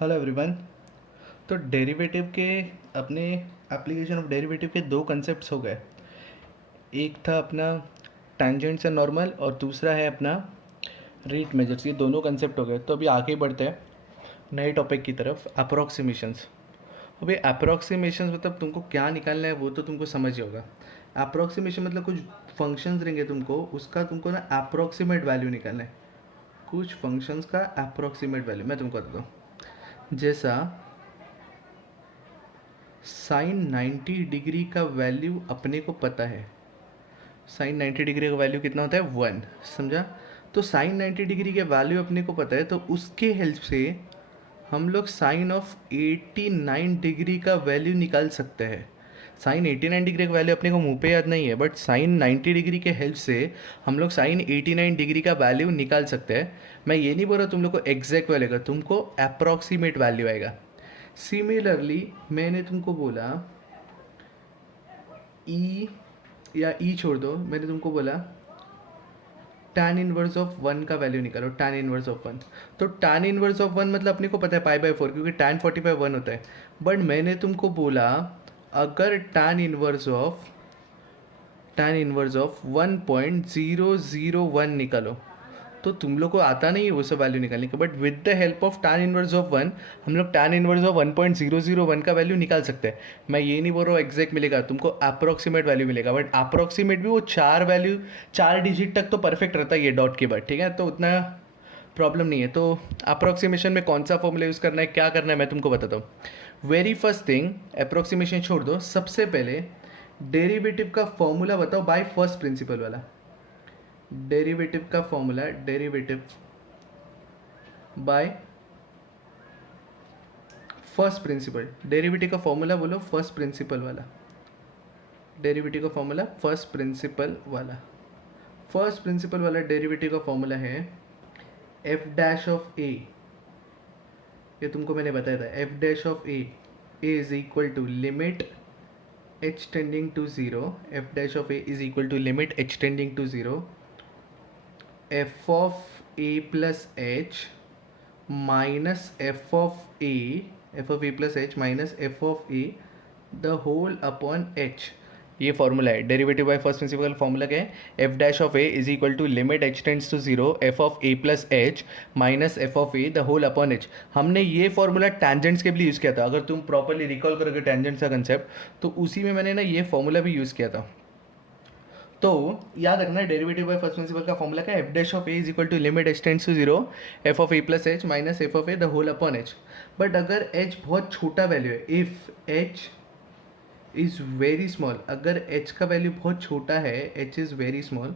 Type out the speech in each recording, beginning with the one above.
Hello everyone. तो derivative के अपने एप्लीकेशन ऑफ डेरिवेटिव के दो कंसेप्ट्स हो गए। एक था अपना टेंजेंट्स एंड नॉर्मल और दूसरा है अपना रेट मेजर्स। ये दोनों कंसेप्ट हो गए। तो अभी आगे बढ़ते हैं नए टॉपिक की तरफ, अप्रोक्सीमेशंस। अभी अप्रोक्सीमेशंस मतलब तुमको क्या निकालना है वो तो तुमको समझ ही होगा। अप्रोक्सीमेशन मतलब कुछ फंक्शंस देंगे तुमको, उसका तुमको ना अप्रोक्सीमेट वैल्यू निकालना है। कुछ फंक्शंस का अप्रोक्सीमेट वैल्यू मैं तुमको बताता हूँ। जैसा साइन 90 डिग्री का वैल्यू अपने को पता है। साइन 90 डिग्री का वैल्यू कितना होता है? 1। समझा? तो साइन 90 डिग्री के वैल्यू अपने को पता है, तो उसके हेल्प से हम लोग साइन ऑफ 89 डिग्री का वैल्यू निकाल सकते हैं। साइन 89 डिग्री का वैल्यू अपने को मुंह पे याद नहीं है, बट साइन 90 डिग्री के हेल्प से हम लोग साइन 89 डिग्री का वैल्यू निकाल सकते हैं। मैं ये नहीं बोल रहा तुम लोग को एग्जैक्ट वैल्यू का, तुमको अप्रॉक्सीमेट वैल्यू आएगा। सिमिलरली मैंने तुमको बोला ई या ई छोड़ दो, मैंने तुमको बोला tan इनवर्स ऑफ 1 का वैल्यू निकालो, tan इनवर्स ऑफ 1। तो tan इनवर्स ऑफ 1 मतलब अपने को पता है पाई/4, क्योंकि tan 45 1 होता है। बट मैंने तुमको बोला अगर tan इनवर्स ऑफ 1.001 निकालो, तो तुम लोग को आता नहीं है वो सब वैल्यू निकालने का, but with the help of tan inverse of 1 हम लोग tan इनवर्स ऑफ 1.001 का वैल्यू निकाल सकते हैं। मैं ये नहीं बोल रहा हूँ एग्जैक्ट मिलेगा, तुमको अप्रोक्सीमेट वैल्यू मिलेगा, बट अप्रोक्सीमेट भी वो 4 डिजिट तक तो परफेक्ट रहता है ये डॉट के बाद, ठीक है? तो उतना प्रॉब्लम नहीं है। तो अप्रोक्सीमेशन में कौन सा फॉर्मूला यूज़ करना है, क्या करना है, मैं तुमको बताता हूँ। वेरी फर्स्ट थिंग, अप्रोक्सीमेशन छोड़ दो, सबसे पहले डेरिवेटिव का फॉर्मूला बताओ बाय फर्स्ट प्रिंसिपल वाला। डेरिवेटिव का formula, derivative by first principle. Derivative का फॉर्मूला बोलो फर्स्ट प्रिंसिपल वाला। डेरिवेटिव का फॉर्मूला फर्स्ट प्रिंसिपल वाला। फर्स्ट प्रिंसिपल वाला डेरिवेटिव का फॉर्मूला है एफ डैश ऑफ ए। ये तुमको मैंने बताया था, f dash of a is equal to limit h tending to zero. F dash of a is equal to limit h tending to zero f of A plus h minus f of A plus h minus f of a the whole upon h. ये formula है derivative by first principle. Formula क्या है? F dash of a is equal to limit h tends to zero f of A plus h minus f of a the whole upon h. हमने ये formula tangents के लिए use किया था। अगर तुम प्रॉपरली रिकॉल करोगे टेंजेंट्स का कंसेप्ट, तो उसी में मैंने ना ये फॉर्मूला भी यूज़ किया था। तो याद रखना डेरिवेटिव बाय फर्स्ट प्रिंसिपल का फॉर्मूला क्या है? F dash of a is equal to limit h tends to zero f of A plus h minus f of a the whole upon h. But अगर h बहुत छोटा value है, if h is very small, अगर h का value बहुत छोटा है, h is very small,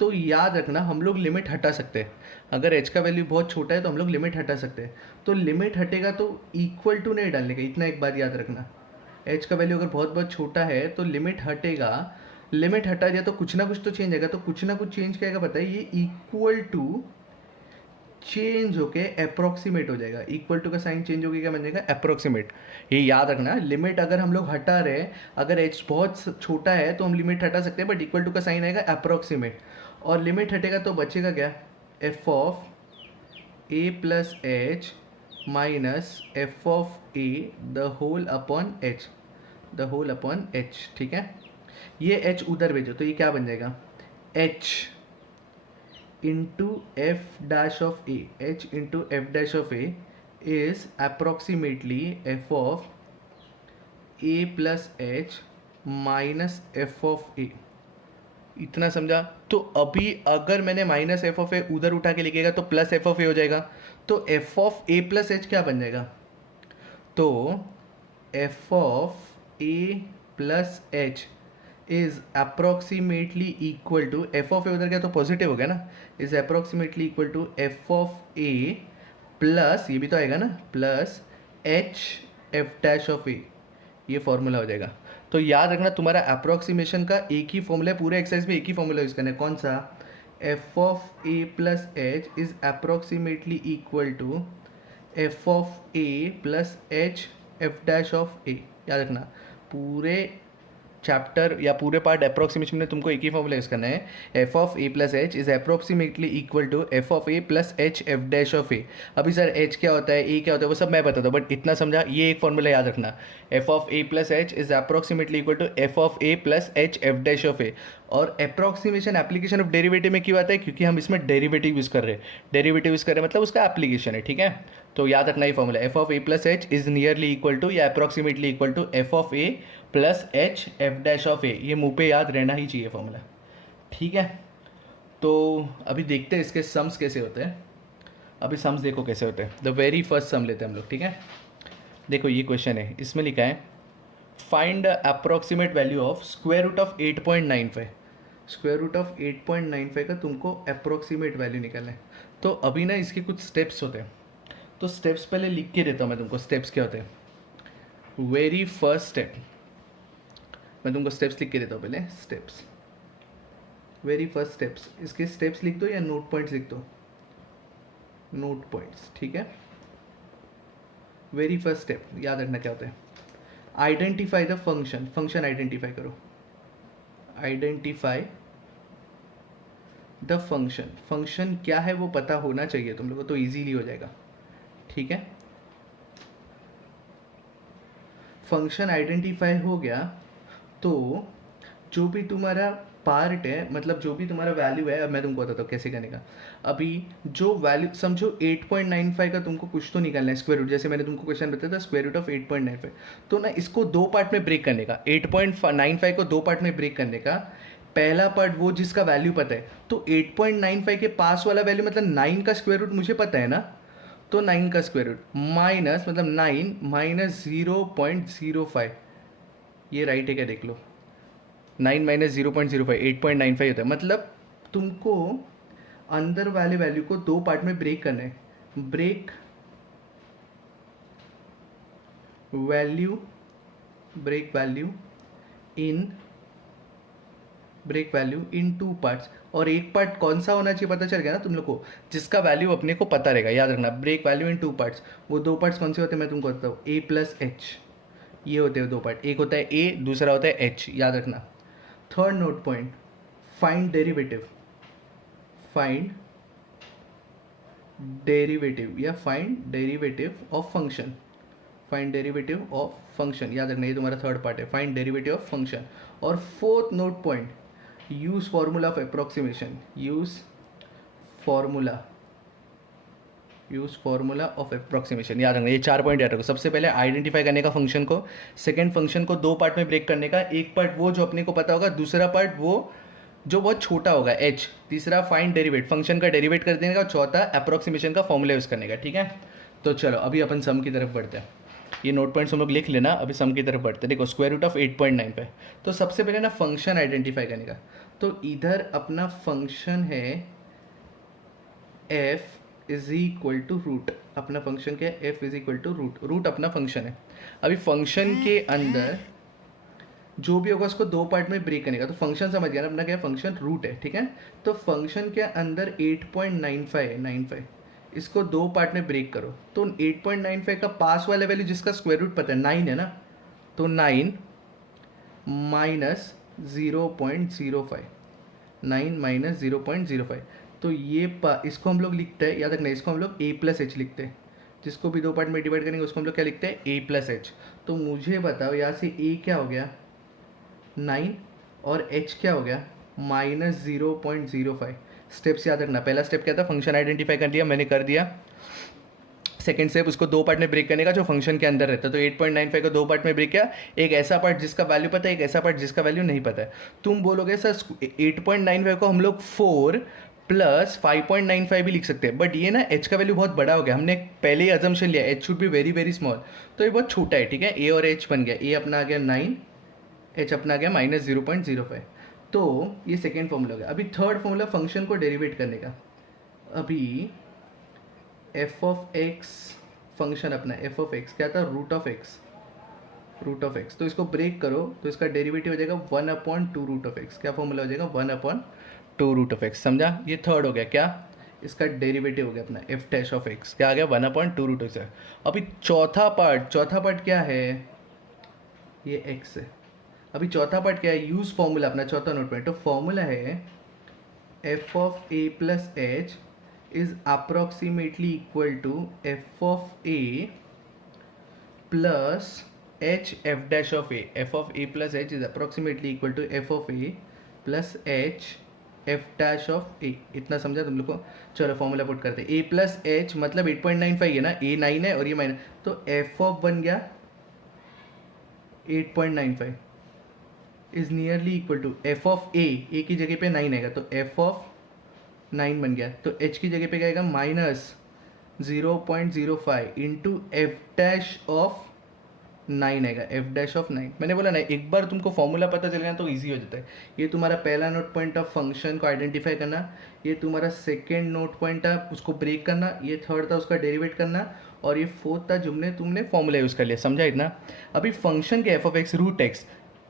तो याद रखना हम लोग लिमिट हटा सकते हैं। अगर h का वैल्यू बहुत छोटा है तो हम लोग लिमिट हटा सकते हैं। तो लिमिट हटेगा तो इक्वल टू नहीं डालने का, इतना एक बात याद रखना। h का वैल्यू अगर बहुत बहुत छोटा है तो लिमिट हटेगा, लिमिट हटा दिया तो कुछ ना कुछ तो चेंज आएगा। तो कुछ ना कुछ चेंज क्या आएगा पता है? ये इक्वल टू चेंज होके अप्रोक्सीमेट हो जाएगा। इक्वल टू का साइन चेंज होके क्या बन जाएगा? अप्रोक्सीमेट। ये याद रखना, लिमिट अगर हम लोग हटा रहे हैं, अगर एच बहुत छोटा है तो हम लिमिट हटा सकते हैं, बट इक्वल टू का साइन आएगा अप्रोक्सीमेट। और लिमिट हटेगा तो बचेगा क्या? F of A plus h minus f of a the whole upon h, the whole upon h. ठीक है, ये एच उधर भेजो तो ये क्या बन जाएगा? H into f dash of a, h into f dash of a is approximately f of a plus h minus f of a। इतना समझा? तो अभी अगर मैंने माइनस एफ ऑफ ए उधर उठा के लिखेगा तो प्लस एफ ऑफ ए हो जाएगा। तो F of A plus H क्या बन जाएगा? तो F of A plus H is approximately equal to, F of A उधर गया तो पॉजिटिव हो गया ना, is approximately equal to F of A plus, ये भी तो आएगा ना, plus H F dash of ए। ये फॉर्मूला हो जाएगा। तो याद रखना तुम्हारा अप्रोक्सीमेशन का एक ही फॉर्मूला है, पूरे एक्सरसाइज में एक ही फॉर्मूला यूज़ करना है। कौन सा? F of A plus H is approximately equal to F of A plus H F dash of A. याद रखना पूरे चैप्टर या पूरे पार्ट अप्रोक्सीमेशन में तुमको एक ही फॉर्मूला यूज़ करना है, F of A plus H is approximately equal to F of A plus H F dash of A. अभी सर एच क्या होता है, ए क्या होता है, वो सब मैं बताता हूँ, बट इतना समझा, ये एक फॉर्मूला याद रखना, F of A plus H is approximately equal to F of A plus H F dash of A. और अप्रोक्सीमेशन एप्लीकेशन ऑफ डेरिवेटिव में क्यों आता है, क्योंकि हम इसमें डेरिवेटिव यूज़ कर रहे हैं, डेरिवेटिव यूज़ कर रहे हैं मतलब उसका एप्लीकेशन है, ठीक है। तो याद रखना ये formula, F of A plus H is nearly equal to या approximately equal to F of A plus H F dash of ए। ये मुंह पे याद रहना ही चाहिए फॉर्मूला, ठीक है। तो अभी देखते हैं इसके सम्स कैसे होते हैं। अभी सम्स देखो कैसे होते हैं। द वेरी फर्स्ट सम लेते हैं हम लोग, ठीक है। देखो ये क्वेश्चन है, इसमें लिखा है find approximate value of square root of 8.95। Square root of 8.95 का तुमको अप्रोक्सीमेट वैल्यू निकालना है। तो अभी ना इसके कुछ स्टेप्स होते हैं, तो स्टेप्स पहले लिख के देता हूँ मैं तुमको, स्टेप्स क्या होते हैं। वेरी फर्स्ट स्टेप, मैं तुमको स्टेप्स लिख के देता हूँ पहले, स्टेप्स, वेरी फर्स्ट स्टेप्स, इसके स्टेप्स लिख दो या नोट पॉइंट्स लिख दो, नोट पॉइंट्स, ठीक है। वेरी फर्स्ट स्टेप याद रखना क्या होता है, identify the function, function identify करो, आइडेंटिफाई द फंक्शन, फंक्शन क्या है वो पता होना चाहिए तुम लोगों को, तो इजीली हो जाएगा, ठीक है। फंक्शन आइडेंटिफाई हो गया तो जो भी तुम्हारा पार्ट है, मतलब जो भी तुम्हारा वैल्यू है, अब मैं तुमको बताता हूँ कैसे करने का। अभी जो वैल्यू समझो 8.95 का तुमको कुछ तो निकालना है, स्क्वायर रूट, जैसे मैंने तुमको क्वेश्चन बताया था स्क्वायर रूट ऑफ 8.95, तो ना इसको दो पार्ट में ब्रेक करने का, 8.95 को दो पार्ट में ब्रेक करने का। पहला पार्ट वो जिसका वैल्यू पता है, तो 8.95 के पास वाला वैल्यू मतलब 9 का स्क्वायर रूट मुझे पता है ना, तो 9 का स्क्वायर रूट माइनस मतलब 9 माइनस 0.05, ये राइट है क्या देख लो, 9 माइनस 0.05 8.95 होता है। मतलब तुमको अंदर वाले वैल्यू को दो पार्ट में ब्रेक करना है, break value, break value in, break value in two parts. और एक पार्ट कौन सा होना चाहिए पता चल गया ना तुम लोग को, जिसका वैल्यू अपने को पता रहेगा, याद रखना, break value in two parts. वो दो पार्ट्स कौन से होते हैं मैं तुमको बताता हूँ, ए प्लस एच, ये होते हैं दो पार्ट, एक होता है ए, दूसरा होता है एच, याद रखना। Third note point, find derivative, find derivative या find derivative of function, find derivative of function, याद रखना ये तुम्हारा थर्ड पार्ट है, फाइंड डेरिवेटिव ऑफ फंक्शन। और fourth note point, use formula of approximation, use formula, use formula of approximation, याद रखना ये 4 पॉइंट याद रखो। सबसे पहले आइडेंटिफाई करने का फंक्शन को, सेकंड फंक्शन को दो पार्ट में ब्रेक करने का, एक पार्ट वो जो अपने को पता होगा, दूसरा पार्ट वो जो बहुत छोटा होगा एच, तीसरा फाइंड डेरिवेट, फंक्शन का डेरिवेट कर देने का, चौथा अप्रोक्सीमेशन का फॉर्मूला यूज करने का, ठीक है। तो चलो अभी अपन सम की तरफ बढ़ते हैं, ये नोट पॉइंट्स हम लोग लिख लेना, अभी सम की तरफ बढ़ते हैं। देखो स्क्वायर रूट ऑफ 8.95, तो सबसे पहले ना फंक्शन आइडेंटिफाई करने का, तो इधर अपना फंक्शन है f is equal to root, अपना फंक्शन क्या है, f is equal to root, root अपना फंक्शन है। अभी फंक्शन के अंदर जो भी होगा उसको दो पार्ट में ब्रेक करने का, तो फंक्शन समझ गया ना अपना क्या फंक्शन, रूट है, ठीक है। तो फंक्शन के अंदर 8.95 है, 95, इसको दो पार्ट में ब्रेक करो, तो 8.95 का पास वाला वैल्यू जिसका स्क्वायर रूट पता है 9 है ना, तो 9 माइनस 0.05, 9 माइनस 0.05, तो ये इसको हम लोग लिखते हैं, याद रखना इसको हम लोग a प्लस एच लिखते हैं, जिसको भी दो पार्ट में डिवाइड करेंगे उसको हम लोग क्या लिखते हैं, a प्लस एच। तो मुझे बताओ यहाँ से a क्या हो गया 9 और h क्या हो गया माइनस 0.05। स्टेप्स याद रखना, पहला स्टेप क्या था, फंक्शन आइडेंटिफाई कर दिया, मैंने कर दिया। सेकंड स्टेप उसको दो पार्ट में ब्रेक करने का जो फंक्शन के अंदर रहता है, तो 8.95 को दो पार्ट में ब्रेक किया, एक ऐसा पार्ट जिसका वैल्यू पता है, एक ऐसा पार्ट जिसका वैल्यू नहीं पता है। तुम बोलोगे सर 8.95 को हम लोग 4 प्लस 5.95 भी लिख सकते हैं, बट ये ना h का वैल्यू बहुत बड़ा हो गया, हमने पहले ही अजम्पशन लिया h should be very very small, तो ये बहुत छोटा है, ठीक है। a और h बन गया, a अपना आ गया 9, h अपना आ गया माइनस 0.05, तो ये सेकेंड फॉर्मूला हो गया। अभी थर्ड फॉर्मूला फंक्शन को डेरिवेट करने का, अभी f ऑफ x फंक्शन अपना f ऑफ x क्या था, root of x, root of x, तो इसको ब्रेक करो तो इसका डेरिवेटिव हो जाएगा 1/2 रूट ऑफ x, क्या फॉर्मूला हो जाएगा 1/2 रूट ऑफ x, समझा। ये थर्ड हो गया, क्या इसका डेरिवेटिव हो गया अपना f डैश ऑफ x, क्या आ गया 1/2 रूट ऑफ x। अभी चौथा पार्ट क्या है, ये x है, अभी चौथा पार्ट क्या है, यूज फॉर्मूला, अपना चौथा नोट पॉइंट। तो फॉर्मूला है F of A plus H is approximately equal to F of A plus H F dash of A. F of A plus H is approximately equal to F of A plus H F dash of A. इतना समझा तुम लोग को? चलो formula put करते हैं। ए plus H मतलब 8.95 है ना, ए 9 है और ये माइनस, तो एफ ऑफ बन गया 8.95 is nearly equal to F of A की जगह पे 9 आएगा तो एफ ऑफ 9 बन गया। तो एच की जगह पे क्या आएगा, minus 0.05 into F dash of 9 आएगा, एफ डैश ऑफ 9। मैंने बोला ना, एक बार तुमको फॉर्मूला पता चल गया तो इजी हो जाता है। ये तुम्हारा पहला नोट पॉइंट ऑफ फंक्शन को आइडेंटिफाई करना, ये तुम्हारा सेकेंड नोट पॉइंट था उसको ब्रेक करना, ये थर्ड था उसका डेरिवेट करना, और ये फोर्थ था जुमने तुमने फॉर्मूला यूज़ कर लिया। समझा इतना? अभी फंक्शन के F of X root X,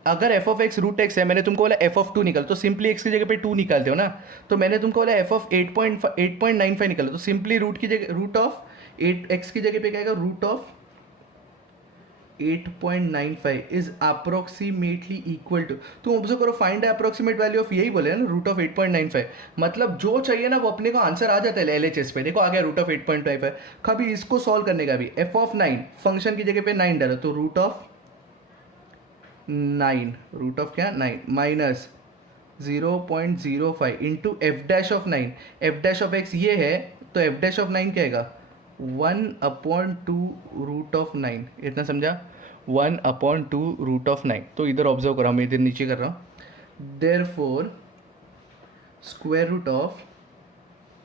अगर F of X root X है, मैंने तुमको बोला एफ ऑफ 2 निकल, तो सिंपली एक्स की जगह पे 2 निकालते हो ना। तो मैंने तुमको बोला एफ ऑफ 8.95 निकालो, तो सिंपली रूट की जगह रूट ऑफ 8 एक्स की जगह पे क्या आएगा, root of 8.95 is approximately equal to, तुम ऑब्जर्व करो, फाइंड अप्रोक्सीमेट वैल्यू ऑफ, यही बोले ना रूट ऑफ 8.95, मतलब जो चाहिए ना वो अपने को आंसर आ जाता है LHS पे। देखो आ गया रूट ऑफ 8.95। कभी इसको सॉल्व करने का भी एफ ऑफ 9 फंक्शन की जगह पे 9 डालो, तो रूट ऑफ 9, रूट ऑफ क्या 9 minus 0.05 into F dash of 9, F dash of x ये है, तो एफ डैश ऑफ 9 क्या आएगा, 1/2 रूट ऑफ 9। इतना समझा? 1/2 रूट ऑफ 9। तो इधर ऑब्जर्व करो, मैं इधर नीचे कर रहा हूँ। देयरफॉर स्क्वायर रूट ऑफ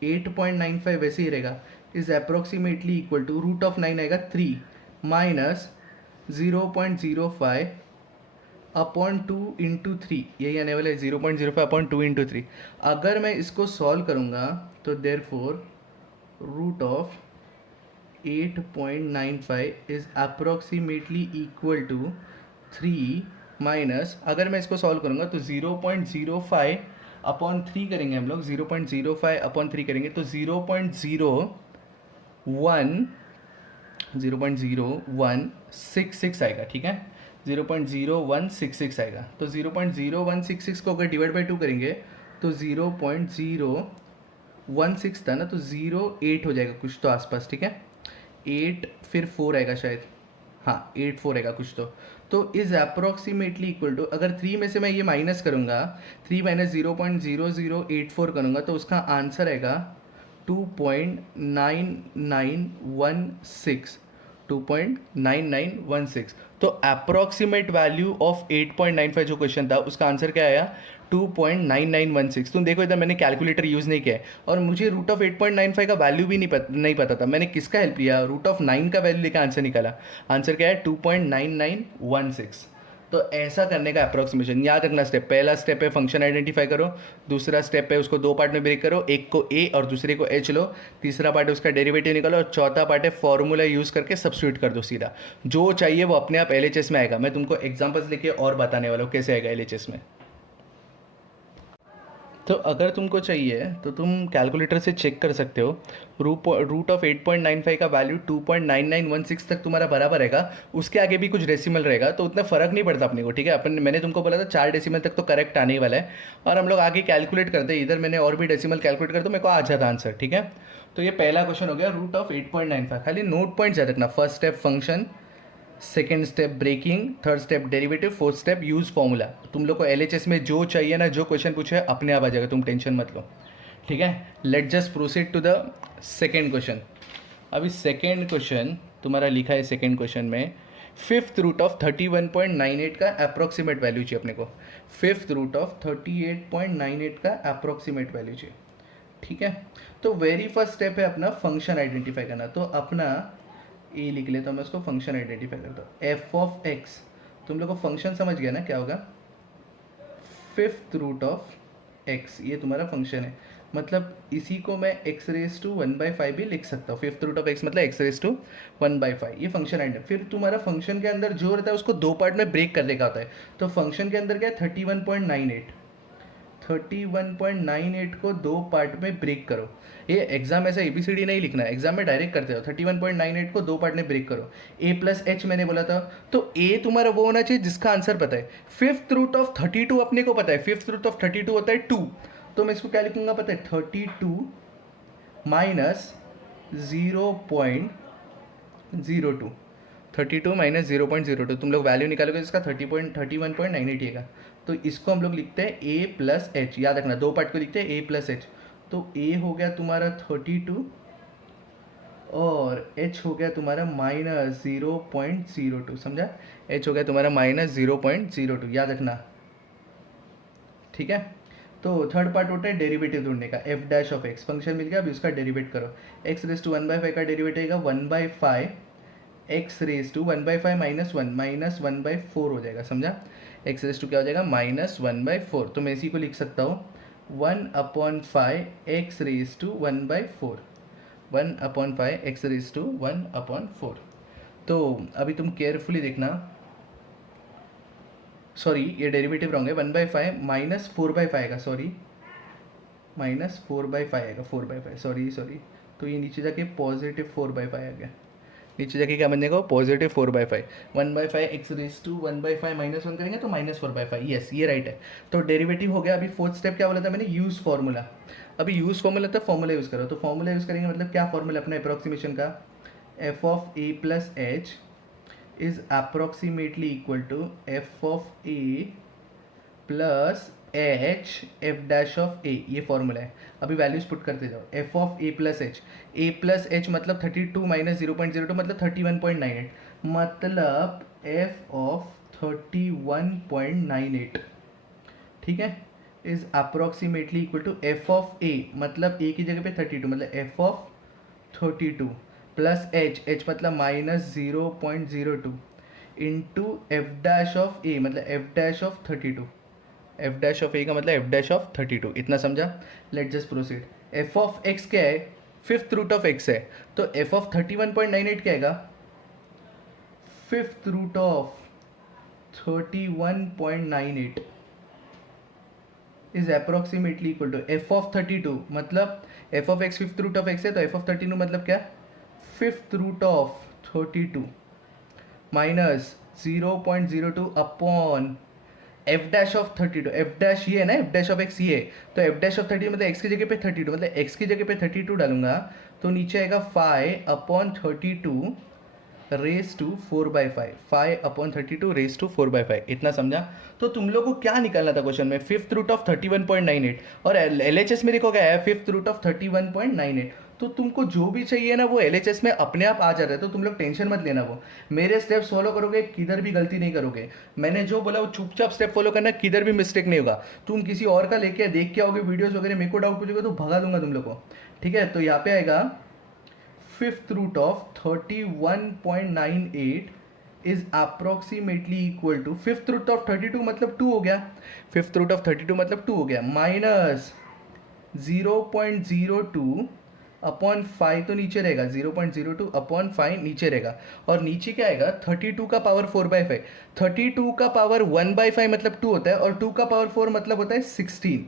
8.95 वैसे ही रहेगा, is approximately equal to root of 9 आएगा 3 माइनस 0.05 अपॉन 2 इंटू 3, यही आने वाला है 0.05 अपॉन 2 इंटू 3। अगर मैं इसको सॉल्व करूँगा तो therefore root of 8.95 is approximately equal to 3 minus, अगर मैं इसको सॉल्व करूँगा तो 0.05 अपॉन 3 करेंगे हम लोग, 0.05 अपॉन 3 करेंगे तो 0.0166 आएगा। ठीक है, 0.0166 आएगा। तो 0.0166 को अगर डिवाइड बाई 2 करेंगे तो 0.016 था ना, तो 0.8 हो जाएगा कुछ तो आसपास। ठीक है, 8 फिर 4 आएगा शायद, हाँ 8 4 आएगा कुछ तो इज अप्रोक्सीमेटली इक्वल टू, अगर 3 में से मैं ये माइनस करूँगा, 3 माइनस 0.0084 करूँगा तो उसका आंसर आएगा 2.9916, 2.9916। तो अप्रोक्सीमेट वैल्यू ऑफ 8.95 जो क्वेश्चन था उसका आंसर क्या आया, 2.9916। तुम देखो इधर मैंने कैलकुलेटर यूज़ नहीं किया है, और मुझे रूट ऑफ 8.95 का वैल्यू भी नहीं पता था। मैंने किसका हेल्प लिया, रूट ऑफ 9 का वैल्यू लेकर आंसर निकाला। आंसर क्या है, 2.9916। तो ऐसा करने का अप्रोक्सीमेशन याद रखना। स्टेप, पहला स्टेप है फंक्शन आइडेंटिफाई करो, दूसरा स्टेप है उसको 2 पार्ट में ब्रेक करो, एक को ए और दूसरे को एच लो, तीसरा पार्ट है उसका डेरिवेटिव निकालो, और चौथा पार्ट है फॉर्मूला यूज़ करके सब्स्टिट्यूट कर दो सीधा। जो चाहिए वो अपने आप LHS में आएगा। मैं तुमको एग्जाम्पल्स लेके और बताने वाला हूँ कैसे आएगा LHS में। तो अगर तुमको चाहिए तो तुम कैलकुलेटर से चेक कर सकते हो, रूट ऑफ 8.95 का वैल्यू 2.9916 तक तुम्हारा बराबर रहेगा, उसके आगे भी कुछ डेसिमल रहेगा तो उतना फ़र्क नहीं पड़ता अपने को। ठीक है, मैंने तुमको बोला था 4 डेसिमल तक तो करेक्ट आने ही वाला है, और हम लोग आगे कैलकुलेट करते हैं। इधर मैंने और भी डेसिमल कैलकुलेट कर, तो मेरे को आ जाता आंसर। ठीक है, तो ये पहला क्वेश्चन हो गया, रूट ऑफ 8.95। खाली नोट पॉइंट्स याद रखना, first step function, second step breaking, third step derivative, fourth step use formula. तुम लोग को LHS में जो चाहिए ना, जो क्वेश्चन पूछे अपने आप आ जाएगा, तुम टेंशन मत लो। ठीक है, let just proceed to the second question. अभी सेकेंड क्वेश्चन तुम्हारा लिखा है, सेकेंड क्वेश्चन में फिफ्थ रूट ऑफ 31.98 का अप्रोक्सीमेट वैल्यू चाहिए अपने को। फिफ्थ रूट ऑफ 38.98 का अप्रोक्सीमेट वैल्यू चाहिए। ठीक है, तो वेरी फर्स्ट स्टेप है अपना फंक्शन आइडेंटिफाई करना। तो अपना ए लिख लेता हूँ मैं, उसको फंक्शन आइडेंटिफाई करता हूँ। एफ ऑफ एक्स, तुम लोग को फंक्शन समझ गया ना क्या होगा, फिफ्थ रूट ऑफ एक्स, ये तुम्हारा फंक्शन है। मतलब इसी को मैं x⁻1/5 भी लिख सकता हूँ। फिफ्थ रूट ऑफ एक्स मतलब x⁻1/5, ये फंक्शन आइडेंटिफाई। फिर तुम्हारा फंक्शन के अंदर जो रहता है उसको 2 पार्ट में ब्रेक करने का होता है। तो फंक्शन के अंदर क्या है, 31.98 31.98 को दो पार्ट में ब्रेक करो। ये एग्जाम ऐसा ABCD नहीं लिखना है, एग्जाम में डायरेक्ट करते हो। 31.98 को दो पार्ट में ब्रेक करो। a प्लस एच मैंने बोला था, तो a तुम्हारा वो होना चाहिए जिसका आंसर पता है। फिफ्थ रूट ऑफ 32 अपने को पता है, फिफ्थ रूट ऑफ 32 होता है 2, तो मैं इसको क्या लिखूंगा पता है, 32 माइनस 0.02, 32 माइनस 0.02, तुम लोग वैल्यू निकालोगे इसका 31.98 का। तो इसको हम लोग लिखते हैं a प्लस एच, याद रखना दो पार्ट को लिखते हैं a प्लस एच। तो a हो गया तुम्हारा 32 और h हो गया तुम्हारा माइनस 0.02, समझा? h हो गया तुम्हारा माइनस 0.02, याद रखना, ठीक है। तो थर्ड पार्ट होता है डेरिवेटिव ढूंढने का। F dash of X function मिल गया, अभी उसका डेरिवेट करो। एक्स रेस टू 1/5 का डेरिवेट आएगा 1/5 एक्स रेस टू 1/5 माइनस 1/4 हो जाएगा, समझा? एक्स रेस टू क्या हो जाएगा, -1/4। तो मैं इसी को लिख सकता हूँ 1/5 x raise to 1/4, 1/5 x raise to 1/4। तो अभी तुम केयरफुली देखना, सॉरी ये डेरिवेटिव रॉन्ग है, 1/5 माइनस 4/5 आएगा, सॉरी माइनस 4/5 आएगा, 4/5, सॉरी। तो ये नीचे जाके पॉजिटिव 4/5 आ गया, नीचे जाके क्या बनेगा, पॉजिटिव 4/5। 1/5 एक्स रेस टू 1/5 -1 करेंगे तो -4/5, यस ये राइट है। तो डेरिवेटिव हो गया। अभी फोर्थ स्टेप क्या बोला था मैंने, यूज फॉर्मूला। अभी यूज फॉर्मूला था, फॉर्मूला यूज करो। तो फॉर्मूला यूज करेंगे मतलब क्या फॉर्मूला अपना अप्रोक्सीमेशन का, F of A plus H is approximately equal to F of A plus H F dash of ए, ये फॉर्मूला है। अभी वैल्यूज पुट करते जाओ। F of A plus H मतलब 32 माइनस 0.02 मतलब 31.98, मतलब एफ ऑफ 31.98, ठीक है, is approximately equal to F of A, मतलब ए की जगह पे 32 मतलब एफ ऑफ 32 प्लस एच मतलब minus 0.02 into F dash of A मतलब F dash of 32, F dash of A का मतलब एफ डैश ऑफ 32, इतना समझा? Let just proceed. F of x क्या है, फिफ्थ रूट ऑफ एक्स है, तो एफ ऑफ 31.98 क्या आएगा, fifth root of 31.98 is approximately equal to F of 32, मतलब F of x fifth root of x है, तो एफ ऑफ 32 मतलब क्या, fifth root of 32 minus 0.02 upon f dash of 32, F dash ये है ना, एफ डैश ऑफ एक्स ये है, तो एफ डैश ऑफ 32 मतलब एक्स की जगह पे 32 मतलब एक्स की जगह पे 32 डालूंगा तो नीचे आएगा 5 upon 32 raise to 4/5, 5 upon 32 raise to 4/5, इतना समझा? तो तुम लोग को क्या निकालना था क्वेश्चन में, फिफ्थ रूट ऑफ 31.98, और LHS में देखो क्या है, फिफ्थ रूट ऑफ 31.98। तो तुमको जो भी चाहिए ना वो LHS में अपने आप आ जाता है, तो तुम लोग टेंशन मत लेना। वो मेरे स्टेप्स फॉलो करोगे किधर भी गलती नहीं करोगे, मैंने जो बोला वो चुपचाप स्टेप फॉलो करना, किधर भी मिस्टेक नहीं होगा। तुम किसी और का लेके देख के आओगे वीडियोस वगैरह, मेरे को डाउट पूछोगे तो भगा दूंगा तुम लोग को, ठीक है? तो यहाँ पे आएगा fifth root of 31.98 is approximately equal to, fifth root of 32 मतलब 2 हो गया, फिफ्थ रूट ऑफ 32 मतलब 2 हो गया, माइनस 0.02 अपॉन 5, तो नीचे रहेगा 0.02 अपॉन 5 नीचे रहेगा, और नीचे क्या आएगा, 32 का पावर 4/5, 32 का पावर 1/5 मतलब 2 होता है, और 2 का पावर 4 मतलब होता है 16,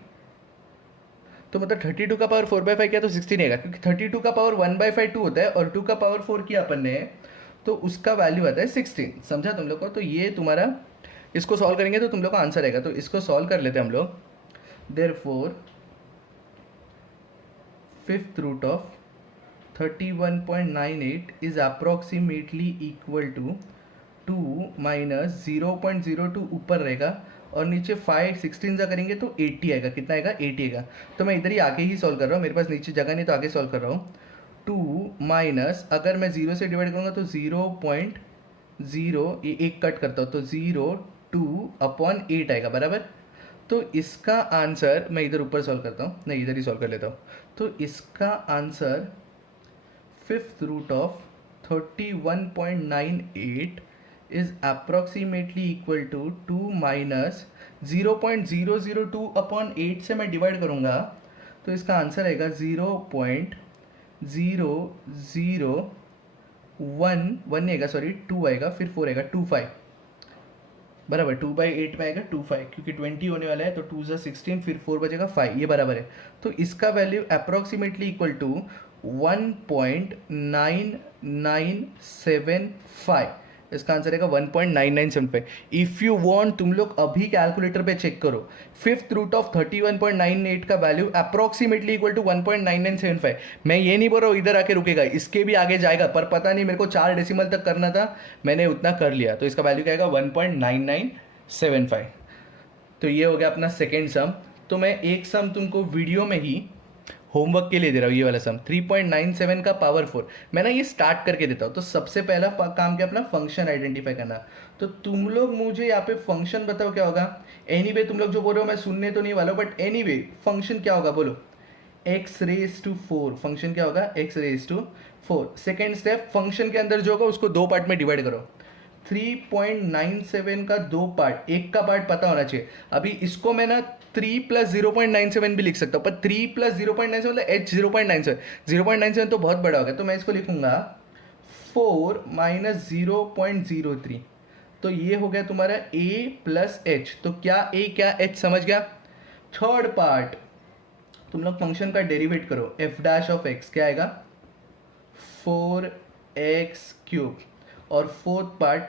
तो मतलब 32 का पावर 4/5 किया तो 16 आएगा, क्योंकि 32 का पावर 1/5 2 होता है, और 2 का पावर 4 किया अपन ने तो उसका वैल्यू आता है 16, समझा तुम लोग को? तो ये तुम्हारा, इसको सॉल्व करेंगे तो तुम लोग का आंसर आएगा, तो इसको सॉल्व कर लेते हैं हम लोग। Therefore fifth root of 31.98 is approximately equal to 2 minus 0.02 ऊपर रहेगा, और नीचे 5 16 सा करेंगे तो 80 आएगा, कितना आएगा, 80 आएगा। तो मैं इधर ही आगे ही सॉल्व कर रहा हूँ, मेरे पास नीचे जगह नहीं तो आगे सॉल्व कर रहा हूँ। 2 माइनस, अगर मैं 0 से डिवाइड करूँगा तो 0.0, ये एक कट करता हूँ तो 0.2 अपॉन 8 आएगा, बराबर। तो इसका आंसर मैं इधर ऊपर सॉल्व करता हूँ, नहीं इधर ही सॉल्व कर लेता हूँ। तो इसका answer fifth root of 31.98 is approximately equal to 2 minus 0.002 upon 8 से मैं डिवाइड करूँगा तो इसका आंसर आएगा 0.001 1 नहीं आएगा, सॉरी 2 आएगा, फिर 4 आएगा, 25, बराबर 2/8 में आएगा 2/5, क्योंकि 20 होने वाला है तो 2 ज़ा 16, फिर 4 बचेगा 5, ये बराबर है। तो इसका वैल्यू अप्रोक्सीमेटली इक्वल टू 1.9975, इसका आंसर आएगा 1.9975। इफ़ यू वांट तुम लोग अभी कैलकुलेटर पे चेक करो, फिफ्थ रूट ऑफ 31.98 का वैल्यू अप्रोक्सीमेटली इक्वल टू 1.9975। मैं ये नहीं बोल रहा हूँ इधर आके रुकेगा, इसके भी आगे जाएगा, पर पता नहीं, मेरे को 4 डेसिमल तक करना था, मैंने उतना कर लिया, तो इसका वैल्यू क्या आएगा 1.9975। तो ये हो गया अपना सेकेंड सम। तो मैं एक सम तुमको वीडियो में ही होमवर्क के लिए दे रहा हूँ, ये वाला सम 3.97 का पावर 4। मैं ना ये स्टार्ट करके देता हूँ। तो सबसे पहला काम क्या, अपना फंक्शन आइडेंटिफाई करना। तो तुम लोग मुझे यहाँ पे फंक्शन बताओ क्या होगा। एनीवे तुम लोग जो बोल रहे हो मैं सुनने तो नहीं वाला, बट एनीवे फंक्शन क्या होगा बोलो, x⁻⁴। फंक्शन क्या होगा, x⁻⁴। सेकेंड स्टेप, फंक्शन के अंदर जो होगा उसको दो पार्ट में डिवाइड करो। 3.97 का दो पार्ट, एक का पार्ट पता होना चाहिए। अभी इसको मैं ना 3 + 0.97 भी लिख सकता हूँ, पर 3 + 0.97 मतलब h 0.97, 0.97 तो बहुत बड़ा हो गया, तो मैं इसको लिखूंगा 4 - 0.03। तो ये हो गया तुम्हारा a + h। तो क्या a क्या h समझ गया। थर्ड पार्ट, तुम लोग फंक्शन का डेरिवेट करो, f' क्या आएगा 4x³। और fourth part,